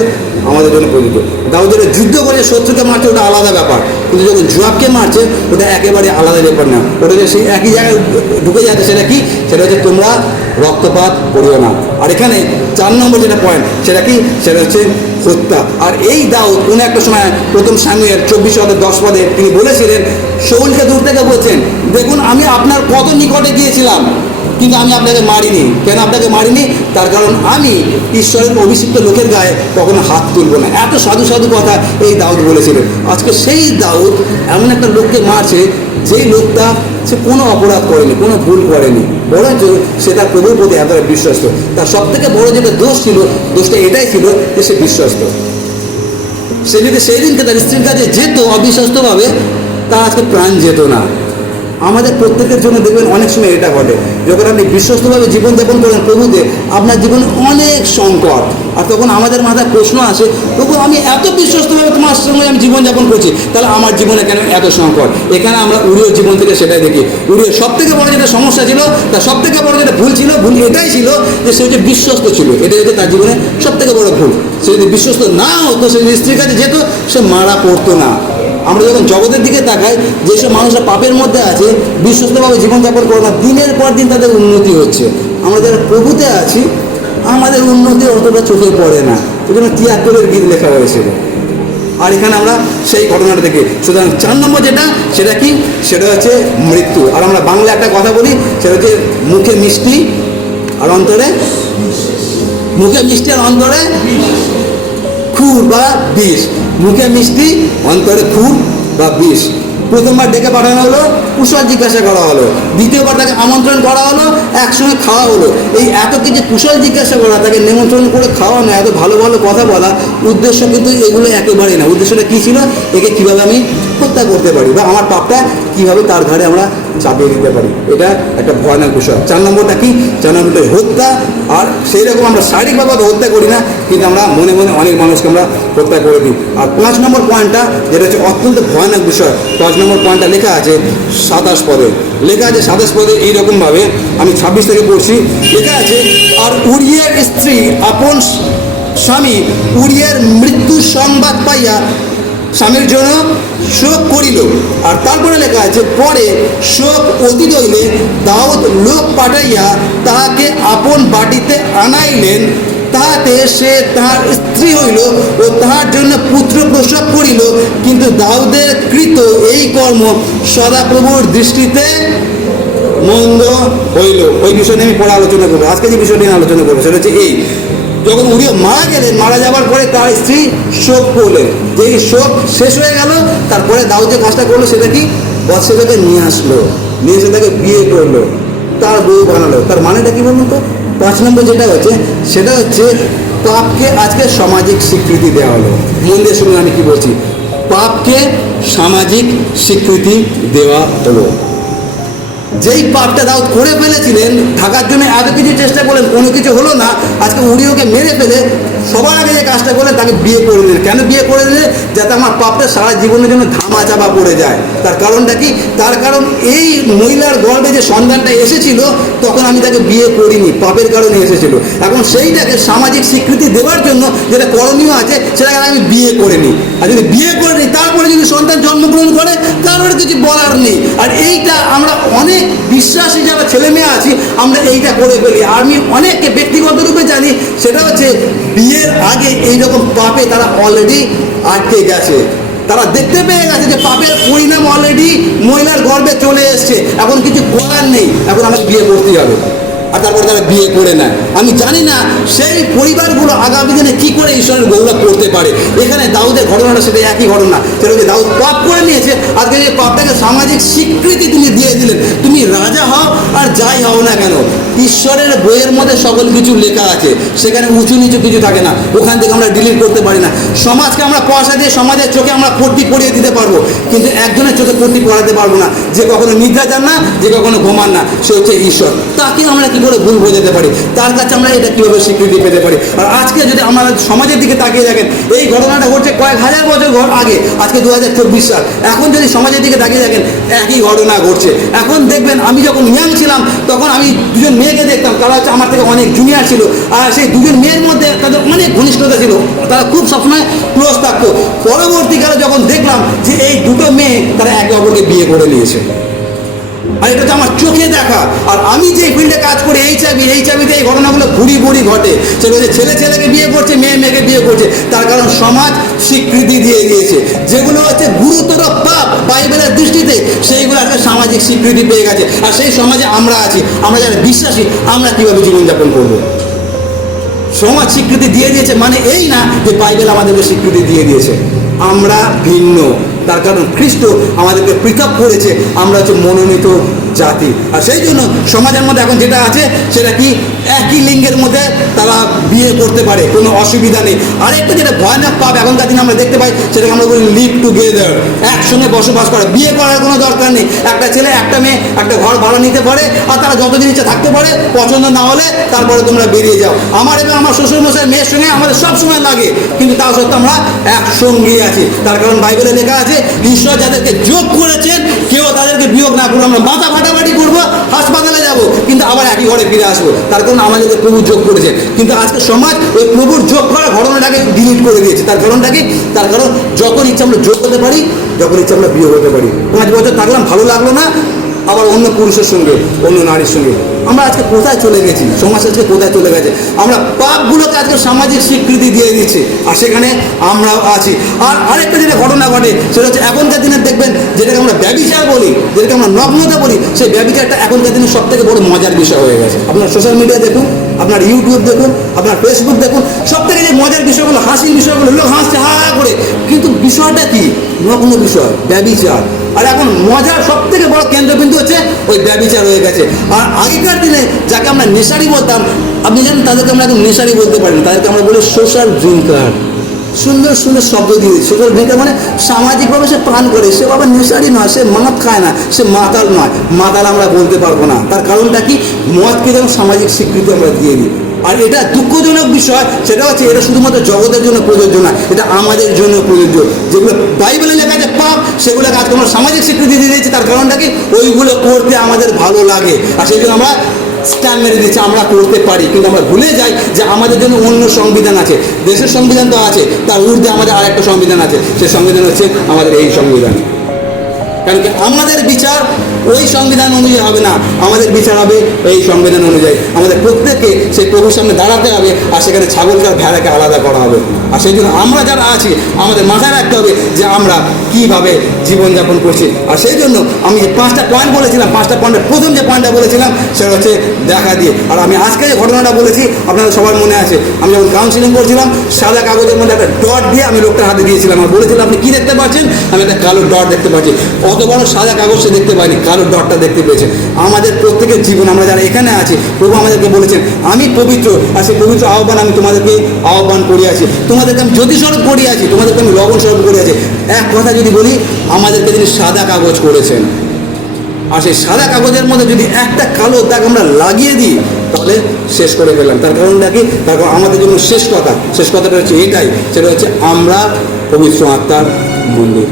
আমাদের জন্য প্রযোজ্য। দাউদের যুদ্ধ করে শত্রুকে মারছে, ওটা আলাদা ব্যাপার, কিন্তু যখন জোয়াবকে মারছে ওটা একেবারে আলাদা ব্যাপার না। ওটা যে সেই একই জায়গায় ঢুকে যাচ্ছে। সেটা কি? সেটা হচ্ছে তোমরা রক্তপাত করিও না। আর এখানে 4 নম্বর যেটা পয়েন্ট, সেটা কি? সেটা হচ্ছে হত্যা। আর এই দাউদ কোনো একটা সময় 1 শামুয়েল 24:10 তিনি বলেছিলেন, শাউলকে দূর থেকে বলছেন, দেখুন আমি আপনার কত নিকটে গিয়েছিলাম, কিন্তু আমি আপনাকে মারিনি। কেন আপনাকে মারিনি? তার কারণ আমি ঈশ্বরের অভিষিক্ত লোকের গায়ে কখনো হাত তুলব না। এত সাধু কথা এই দাউদ বলেছিলেন। আজকে সেই দাউদ এমন একটা লোককে মারছে, যেই লোকটা সে কোনো অপরাধ করেনি, কোনো ভুল করেনি, বরঞ্চ সে তার প্রভুর প্রতি এতটা বিশ্বস্ত। তার সব থেকে বড় যেটা দোষ ছিল, দোষটা এটাই ছিল যে সে বিশ্বস্ত। সে যদি সেই দিনকে তার স্ত্রীর কাছে যেত অবিশ্বস্তভাবে, তার আজকে প্রাণ যেত না। আমাদের প্রত্যেকের জন্য দেখবেন অনেক সময় এটা ঘটে, যখন আপনি বিশ্বস্তভাবে জীবনযাপন করেন প্রভুতে, আপনার জীবনে অনেক সংকট। আর তখন আমাদের মাথায় প্রশ্ন আসে, প্রভু আমি এত বিশ্বস্তভাবে তোমার সঙ্গে আমি জীবনযাপন করছি, তাহলে আমার জীবনে কেন এত সংকট? এখানে আমরা উড়িয় জীবন থেকে সেটাই দেখি। উড়িয় সব থেকে বড় যেটা সমস্যা ছিল, তার সব থেকে বড় যেটা ভুল ছিল, ভুল এটাই ছিল যে সে যে বিশ্বস্ত ছিল। এটা হচ্ছে তার জীবনে সব থেকে বড় ভুল। সে যদি বিশ্বস্ত না হতো, সে যদি স্ত্রীর কাছে যেত, সে মারা পড়তো না। আমরা যখন জগতের দিকে তাকাই, যেসব মানুষরা পাপের মধ্যে আছে, বিশ্বস্তভাবে জীবনযাপন করে না, দিনের পর দিন তাদের উন্নতি হচ্ছে। আমরা যারা প্রভুতে আছি, আমাদের উন্নতি অতটা চোখে পড়ে না। ওই জন্য 73 গীত লেখা হয়েছিল। আর এখানে আমরা সেই ঘটনাটা দেখি। সুতরাং 4 নম্বর যেটা, সেটা কি? সেটা হচ্ছে মৃত্যু। আর আমরা বাংলা একটা কথা বলি, সেটা হচ্ছে মুখে মিষ্টি আর অন্তরে খুর বা বিষ। মুখে মিষ্টি, অন্তরে খুর বা বিষ। প্রথমবার ডেকে পাঠানো হলো, কুশল জিজ্ঞাসা করা হলো। দ্বিতীয়বার তাকে আমন্ত্রণ করা হলো, একসঙ্গে খাওয়া হলো। এই এত কিছু কুশল জিজ্ঞাসা করা, তাকে নিমন্ত্রণ করে খাওয়ানো, এত ভালো ভালো কথা বলা, উদ্দেশ্য কিন্তু এগুলো একেবারেই না। উদ্দেশ্যটা কী ছিল? একে কীভাবে আমি হত্যা করতে পারি, বা আমার পাপটা কীভাবে তার ঘাড়ে আমরা চাপিয়ে দিতে পারি। এটা একটা ভয়ানক বিষয়। 4 নম্বরটা কি? 4 নম্বরটা হত্যা। আর সেই রকম আমরা শারীরিকভাবে হত্যা করি না, কিন্তু আমরা মনে মনে অনেক মানুষকে আমরা হত্যা করে দিই। আর 5 নম্বর পয়েন্টটা, যেটা হচ্ছে অত্যন্ত ভয়ানক বিষয়, 5 নম্বর পয়েন্টটা লেখা আছে 27 পদে। লেখা আছে 27 পদে এইরকমভাবে, আমি 26 থেকে পড়ছি। লেখা আছে, আর উরিয়ের স্ত্রী আপন স্বামী উরিয়ের মৃত্যুর সংবাদ পাইয়া স্বামীর জন্য শোক করিল। আর তারপরে লেখা আছে, পরে শোক অতীত হইলে দাউদ লোক পাঠাইয়া তাহাকে আপন বাটিতে আনাইলেন, তাহাতে সে তাহার স্ত্রী হইল ও তাহার জন্য পুত্র প্রসব করিল। কিন্তু দাউদের কৃত এই কর্ম সদাপ্রভুর দৃষ্টিতে মন্দ হইল। ওই বিষয় নিয়ে আমি পরে আলোচনা করবো। আজকে যে বিষয় নিয়ে আলোচনা করবো সেটা হচ্ছে এই, যখন উড়িয়ে মারা গেলেন, মারা যাওয়ার পরে তার স্ত্রী শোক করলেন। যেই শোক শেষ হয়ে গেল, তারপরে দাউদ যে কাজটা করলো সেটা কি, বৎসেবাকে নিয়ে আসলো, নিয়ে এসে তাকে বিয়ে করলো, তার বউ বানালো। তার মানেটা কি বলুন তো? 5 নম্বর যেটা হচ্ছে সেটা হচ্ছে পাপকে আজকে সামাজিক স্বীকৃতি দেওয়া হলো। মন দিয়ে শুনুন আমি কি বলছি। পাপকে সামাজিক স্বীকৃতি দেওয়া হলো। যেই পাপটা দাউদ করে ফেলেছিলেন, ঢাকার জন্য এত কিছু চেষ্টা করলেন, কোনো কিছু হলো না, আজকে উড়িওকে মেরে ফেলে সবার আগে যে কাজটা করলেন, তাকে বিয়ে করে দিলেন। কেন বিয়ে করে দিলেন? যাতে আমার পাপটা সারা জীবনের জন্য ধামা চাপা পড়ে যায়। তার কারণটা কি? তার কারণ এই মহিলার গর্ভে যে সন্তানটা এসেছিল, তখন আমি তাকে বিয়ে করিনি, পাপের কারণে এসেছিল। এখন সেইটাকে সামাজিক স্বীকৃতি দেওয়ার জন্য যেটা করণীয় আছে, সেটাকে আমি বিয়ে করে নিই। আর যদি বিয়ে করে নিই, তারপরে যদি সন্তান জন্মগ্রহণ করে, তারপরে কিছু বলার নেই। আর এইটা আমরা অনেক বিশ্বাসী যারা ছেলে মেয়ে আছি, আমরা এইটা করে ফেলি। আমি অনেককে ব্যক্তিগত রূপে জানি, সেটা হচ্ছে বিয়ের আগে এইরকম পাপে তারা অলরেডি আটকে গেছে। তারা দেখতে পেয়ে গেছে যে পাপের পরিণাম অলরেডি মহিলার গর্ভে চলে এসছে, এখন কিছু করার নেই, এখন আমাকে বিয়ে করতেই হবে। আর তারপরে তারা বিয়ে করে নেয়। আমি জানি না সেই পরিবারগুলো আগামী দিনে কী করে ঈশ্বরের গৌরব করতে পারে। এখানে দাউদের ঘটনাটা সেটা একই ঘটনা। সেটা হচ্ছে দাউদ পাপ করে নিয়েছে, আজকে যে পাপটাকে সামাজিক স্বীকৃতি তুমি দিয়ে দিলেন। তুমি রাজা হও আর যাই হও না কেন, ঈশ্বরের বইয়ের মধ্যে সকল কিছু লেখা আছে, সেখানে উঁচু নিচু কিছু থাকে না। ওখান থেকে আমরা ডিলিট করতে পারি না। সমাজকে আমরা পয়সা দিয়ে সমাজের চোখে আমরা পট্টি পরিয়ে দিতে পারবো, কিন্তু একজনের চোখে পট্টি পরাতে পারবো না, যে কখনো নিদ্রা যান না, যে কখনো ঘুমান না, সে হচ্ছে ঈশ্বর। তাকে আমরা কি করে ভুল বোঝাতে পারি? তার কাছে আমরা এটা কীভাবে স্বীকৃতি পেতে পারি? আর আজকে যদি আমরা সমাজের দিকে তাকিয়ে দেখেন, এই ঘটনাটা ঘটছে কয়েক হাজার বছর আগে, আজকে 2024 সাল। এখন যদি সমাজের দিকে তাকিয়ে দেখেন, একই ঘটনা ঘটছে। এখন দেখবেন, আমি যখন ইয়াং ছিলাম, তখন আমি দুজন মেয়েকে দেখতাম, তারা হচ্ছে আমার থেকে অনেক জুনিয়র ছিল। আর সেই দুজন মেয়ের মধ্যে তাদের অনেক ঘনিষ্ঠতা ছিল, তারা খুব সবসময় ক্লোজ থাকতো। পরবর্তীকালে যখন দেখলাম যে এই দুটো মেয়ে তারা একে অপরকে বিয়ে করে নিয়েছে, আর এটা তো আমার চোখে দেখা। আর আমি যে ফিল্ডে কাজ করি, এই চাবিতে এই ঘটনাগুলো ঘুরি ঘটে। সেটা হচ্ছে ছেলে ছেলেকে বিয়ে করছে, মেয়ে মেয়েকে বিয়ে করছে। তার কারণ সমাজ স্বীকৃতি দিয়ে দিয়েছে। যেগুলো হচ্ছে গুরুতর পাপ বাইবেলের দৃষ্টিতে, সেইগুলো একটা সামাজিক স্বীকৃতি পেয়ে গেছে। আর সেই সমাজে আমরা আছি, আমরা যারা বিশ্বাসী, আমরা কীভাবে জীবনযাপন করবো? সমাজ স্বীকৃতি দিয়ে দিয়েছে মানে এই না যে বাইবেল আমাদেরকে স্বীকৃতি দিয়ে দিয়েছে। আমরা ভিন্ন, তার কারণ খ্রিস্ট আমাদেরকে পৃথক করেছে। আমরা হচ্ছে মনোনীত জাতি। আর সেই জন্য সমাজের মধ্যে এখন যেটা আছে সেটা কি, একই লিঙ্গের মধ্যে তারা বিয়ে করতে পারে, কোনো অসুবিধা নেই। আরেকটা যেটা ভয়ানক পাপ এখনকার দিনে আমরা দেখতে পাই, সেটাকে আমরা বলি লিভ টুগেদার, একসঙ্গে বসবাস করা। বিয়ে করার কোনো দরকার নেই। একটা ছেলে একটা মেয়ে একটা ঘর ভাড়া নিতে পারে, আর তারা যতদিন ইচ্ছা থাকতে পারে। পছন্দ না হলে তারপরে তোমরা বেরিয়ে যাও। আমার এবং আমার শ্বশুরমশাই মেয়ের সঙ্গে আমাদের সব সময় লাগে, কিন্তু তাও সত্ত্বেও আমরা একসঙ্গে আছি। তার কারণ বাইবেলে লেখা আছে, ঈশ্বর যাদেরকে যোগ করেছেন কেউ তাদেরকে বিয়োগ না করবো। আমরা মাথা ফাটাফাটি করবো, হাসপাতালে যাবো, কিন্তু আবার একই ঘরে ফিরে আসবো। তার কারণ আমাদেরকে প্রভু যোগ করেছে। কিন্তু আজকে সমাজ ওই প্রভুর যোগ করার ঘটনাটাকে ডিলিট করে দিয়েছে। তার কারণটা কি? তার কারণ যখন ইচ্ছা আমরা যোগ হতে পারি, যখন ইচ্ছা আমরা বিয়োগ হতে পারি। 5 বছর থাকলাম, ভালো লাগলো না, আবার অন্য পুরুষের সঙ্গে, অন্য নারীর সঙ্গে। আমরা আজকে কোথায় চলে গেছি? সমাজ আজকে কোথায় চলে গেছে? আমরা পাপগুলোকে আজকে সামাজিক স্বীকৃতি দিয়ে দিচ্ছি, আর সেখানে আমরাও আছি। আর আরেকটা যেটা ঘটনা ঘটে, সেটা হচ্ছে এখনকার দিনে দেখবেন, যেটাকে আমরা ব্যভিচার বলি, যেটাকে আমরা নগ্নতা বলি, সেই ব্যভিচারটা এখনকার দিনে সব থেকে বড় মজার বিষয় হয়ে গেছে। আপনার সোশ্যাল মিডিয়া দেখুন, আপনার ইউটিউব দেখুন, আপনার ফেসবুক দেখুন, সব থেকে যে মজার বিষয়গুলো, হাসির বিষয়গুলো, লোক হাসছে হা হা করে, কিন্তু বিষয়টা কি? নগ্ন বিষয়, ব্যভিচার। আর এখন মজার সব থেকে বড় কেন্দ্রবিন্দু হচ্ছে ওই ব্যভিচার হয়ে গেছে। আর আগেকার দিনে যাকে আমরা নেশারি বলতাম, আপনি জানেন তাদেরকে আমরা এখন নেশারি বলতে পারি না, তাদেরকে আমরা বলি সোশ্যাল ড্রিঙ্কার। সুন্দর সুন্দর শব্দ দিয়ে দিই। সোশ্যাল ড্রিঙ্কার মানে সামাজিকভাবে সে পান করে, সে বাবা নেশারি নয়, সে মদ খায় না, সে মাতাল নয়। মাতাল আমরা বলতে পারবো না। তার কারণটা কি? মদকে যেমন সামাজিক স্বীকৃতি আমরা দিয়ে দিই। আর এটা দুঃখজনক বিষয়, সেটা হচ্ছে এটা শুধুমাত্র জগতের জন্য প্রযোজ্য না, এটা আমাদের জন্য প্রযোজ্য। যেগুলো বাইবেলে লেখা আছে পাপ, সেগুলোকে আজকে আমরা সামাজিক স্বীকৃতি দিয়ে দিয়েছি। তার কারণটা কি? ওইগুলো করতে আমাদের ভালো লাগে, আর সেই জন্য আমরা স্ট্যাম্প মেরে দিচ্ছে আমরা করতে পারি, কিন্তু আমরা ভুলে যাই যে আমাদের জন্য অন্য সংবিধান আছে। দেশের সংবিধান তো আছে, তার ঊর্ধ্বে আমাদের আর একটা সংবিধান আছে, সেই সংবিধান হচ্ছে আমাদের এই সংবিধান। কারণ কি আমাদের বিচার ওই সংবিধান অনুযায়ী হবে না, আমাদের বিচার হবে এই সংবিধান অনুযায়ী। আমাদের প্রত্যেককে সেই প্রভুর সামনে দাঁড়াতে হবে, আর সেখানে ছাগলকে আর ভেড়াকে আলাদা করা হবে। আর সেই জন্য আমরা যারা আছি আমাদের মাথায় রাখতে হবে যে আমরা কীভাবে জীবনযাপন করছি। আর সেই জন্য আমি যে 5টা পয়েন্ট বলেছিলাম, 5টা পয়েন্টের প্রথম যে পয়েন্টটা বলেছিলাম সেটা হচ্ছে দেখা দিয়ে। আর আমি আজকে যে ঘটনাটা বলেছি আপনাদের সবার মনে আছে, আমি যখন কাউন্সিলিং করছিলাম সাদা কাগজের মধ্যে একটা ডট দিয়ে আমি লোকটার হাতে দিয়েছিলাম, আর বলেছিলাম আপনি কী দেখতে পাচ্ছেন? আমি একটা কালো ডট দেখতে পাচ্ছি। অত বড় সাদা কাগজ সে দেখতে পাইনি, কালো ডটটা দেখতে পেয়েছে। আমাদের প্রত্যেকের জীবন, আমরা যারা এখানে আছি, প্রভু আমাদেরকে বলেছেন আমি পবিত্র, আর সেই পবিত্র আহ্বান আমি তোমাদেরকে আহ্বান করিয়াছি, তোমাদেরকে আমি জ্যোতি স্বরূপ করিয়াছি, তোমাদেরকে আমি লবণ স্বরূপ করিয়াছি। এক কথা যদি বলি, আমাদেরকে তিনি সাদা কাগজ করেছেন, আর সেই সাদা কাগজের মধ্যে যদি একটা কালো দাগ আমরা লাগিয়ে দিই তাহলে শেষ করে ফেললাম। তার কারণটা কি? তার কারণ আমাদের জন্য শেষ কথাটা হচ্ছে এটাই, সেটা হচ্ছে আমরা পবিত্র আত্মার মন্দির।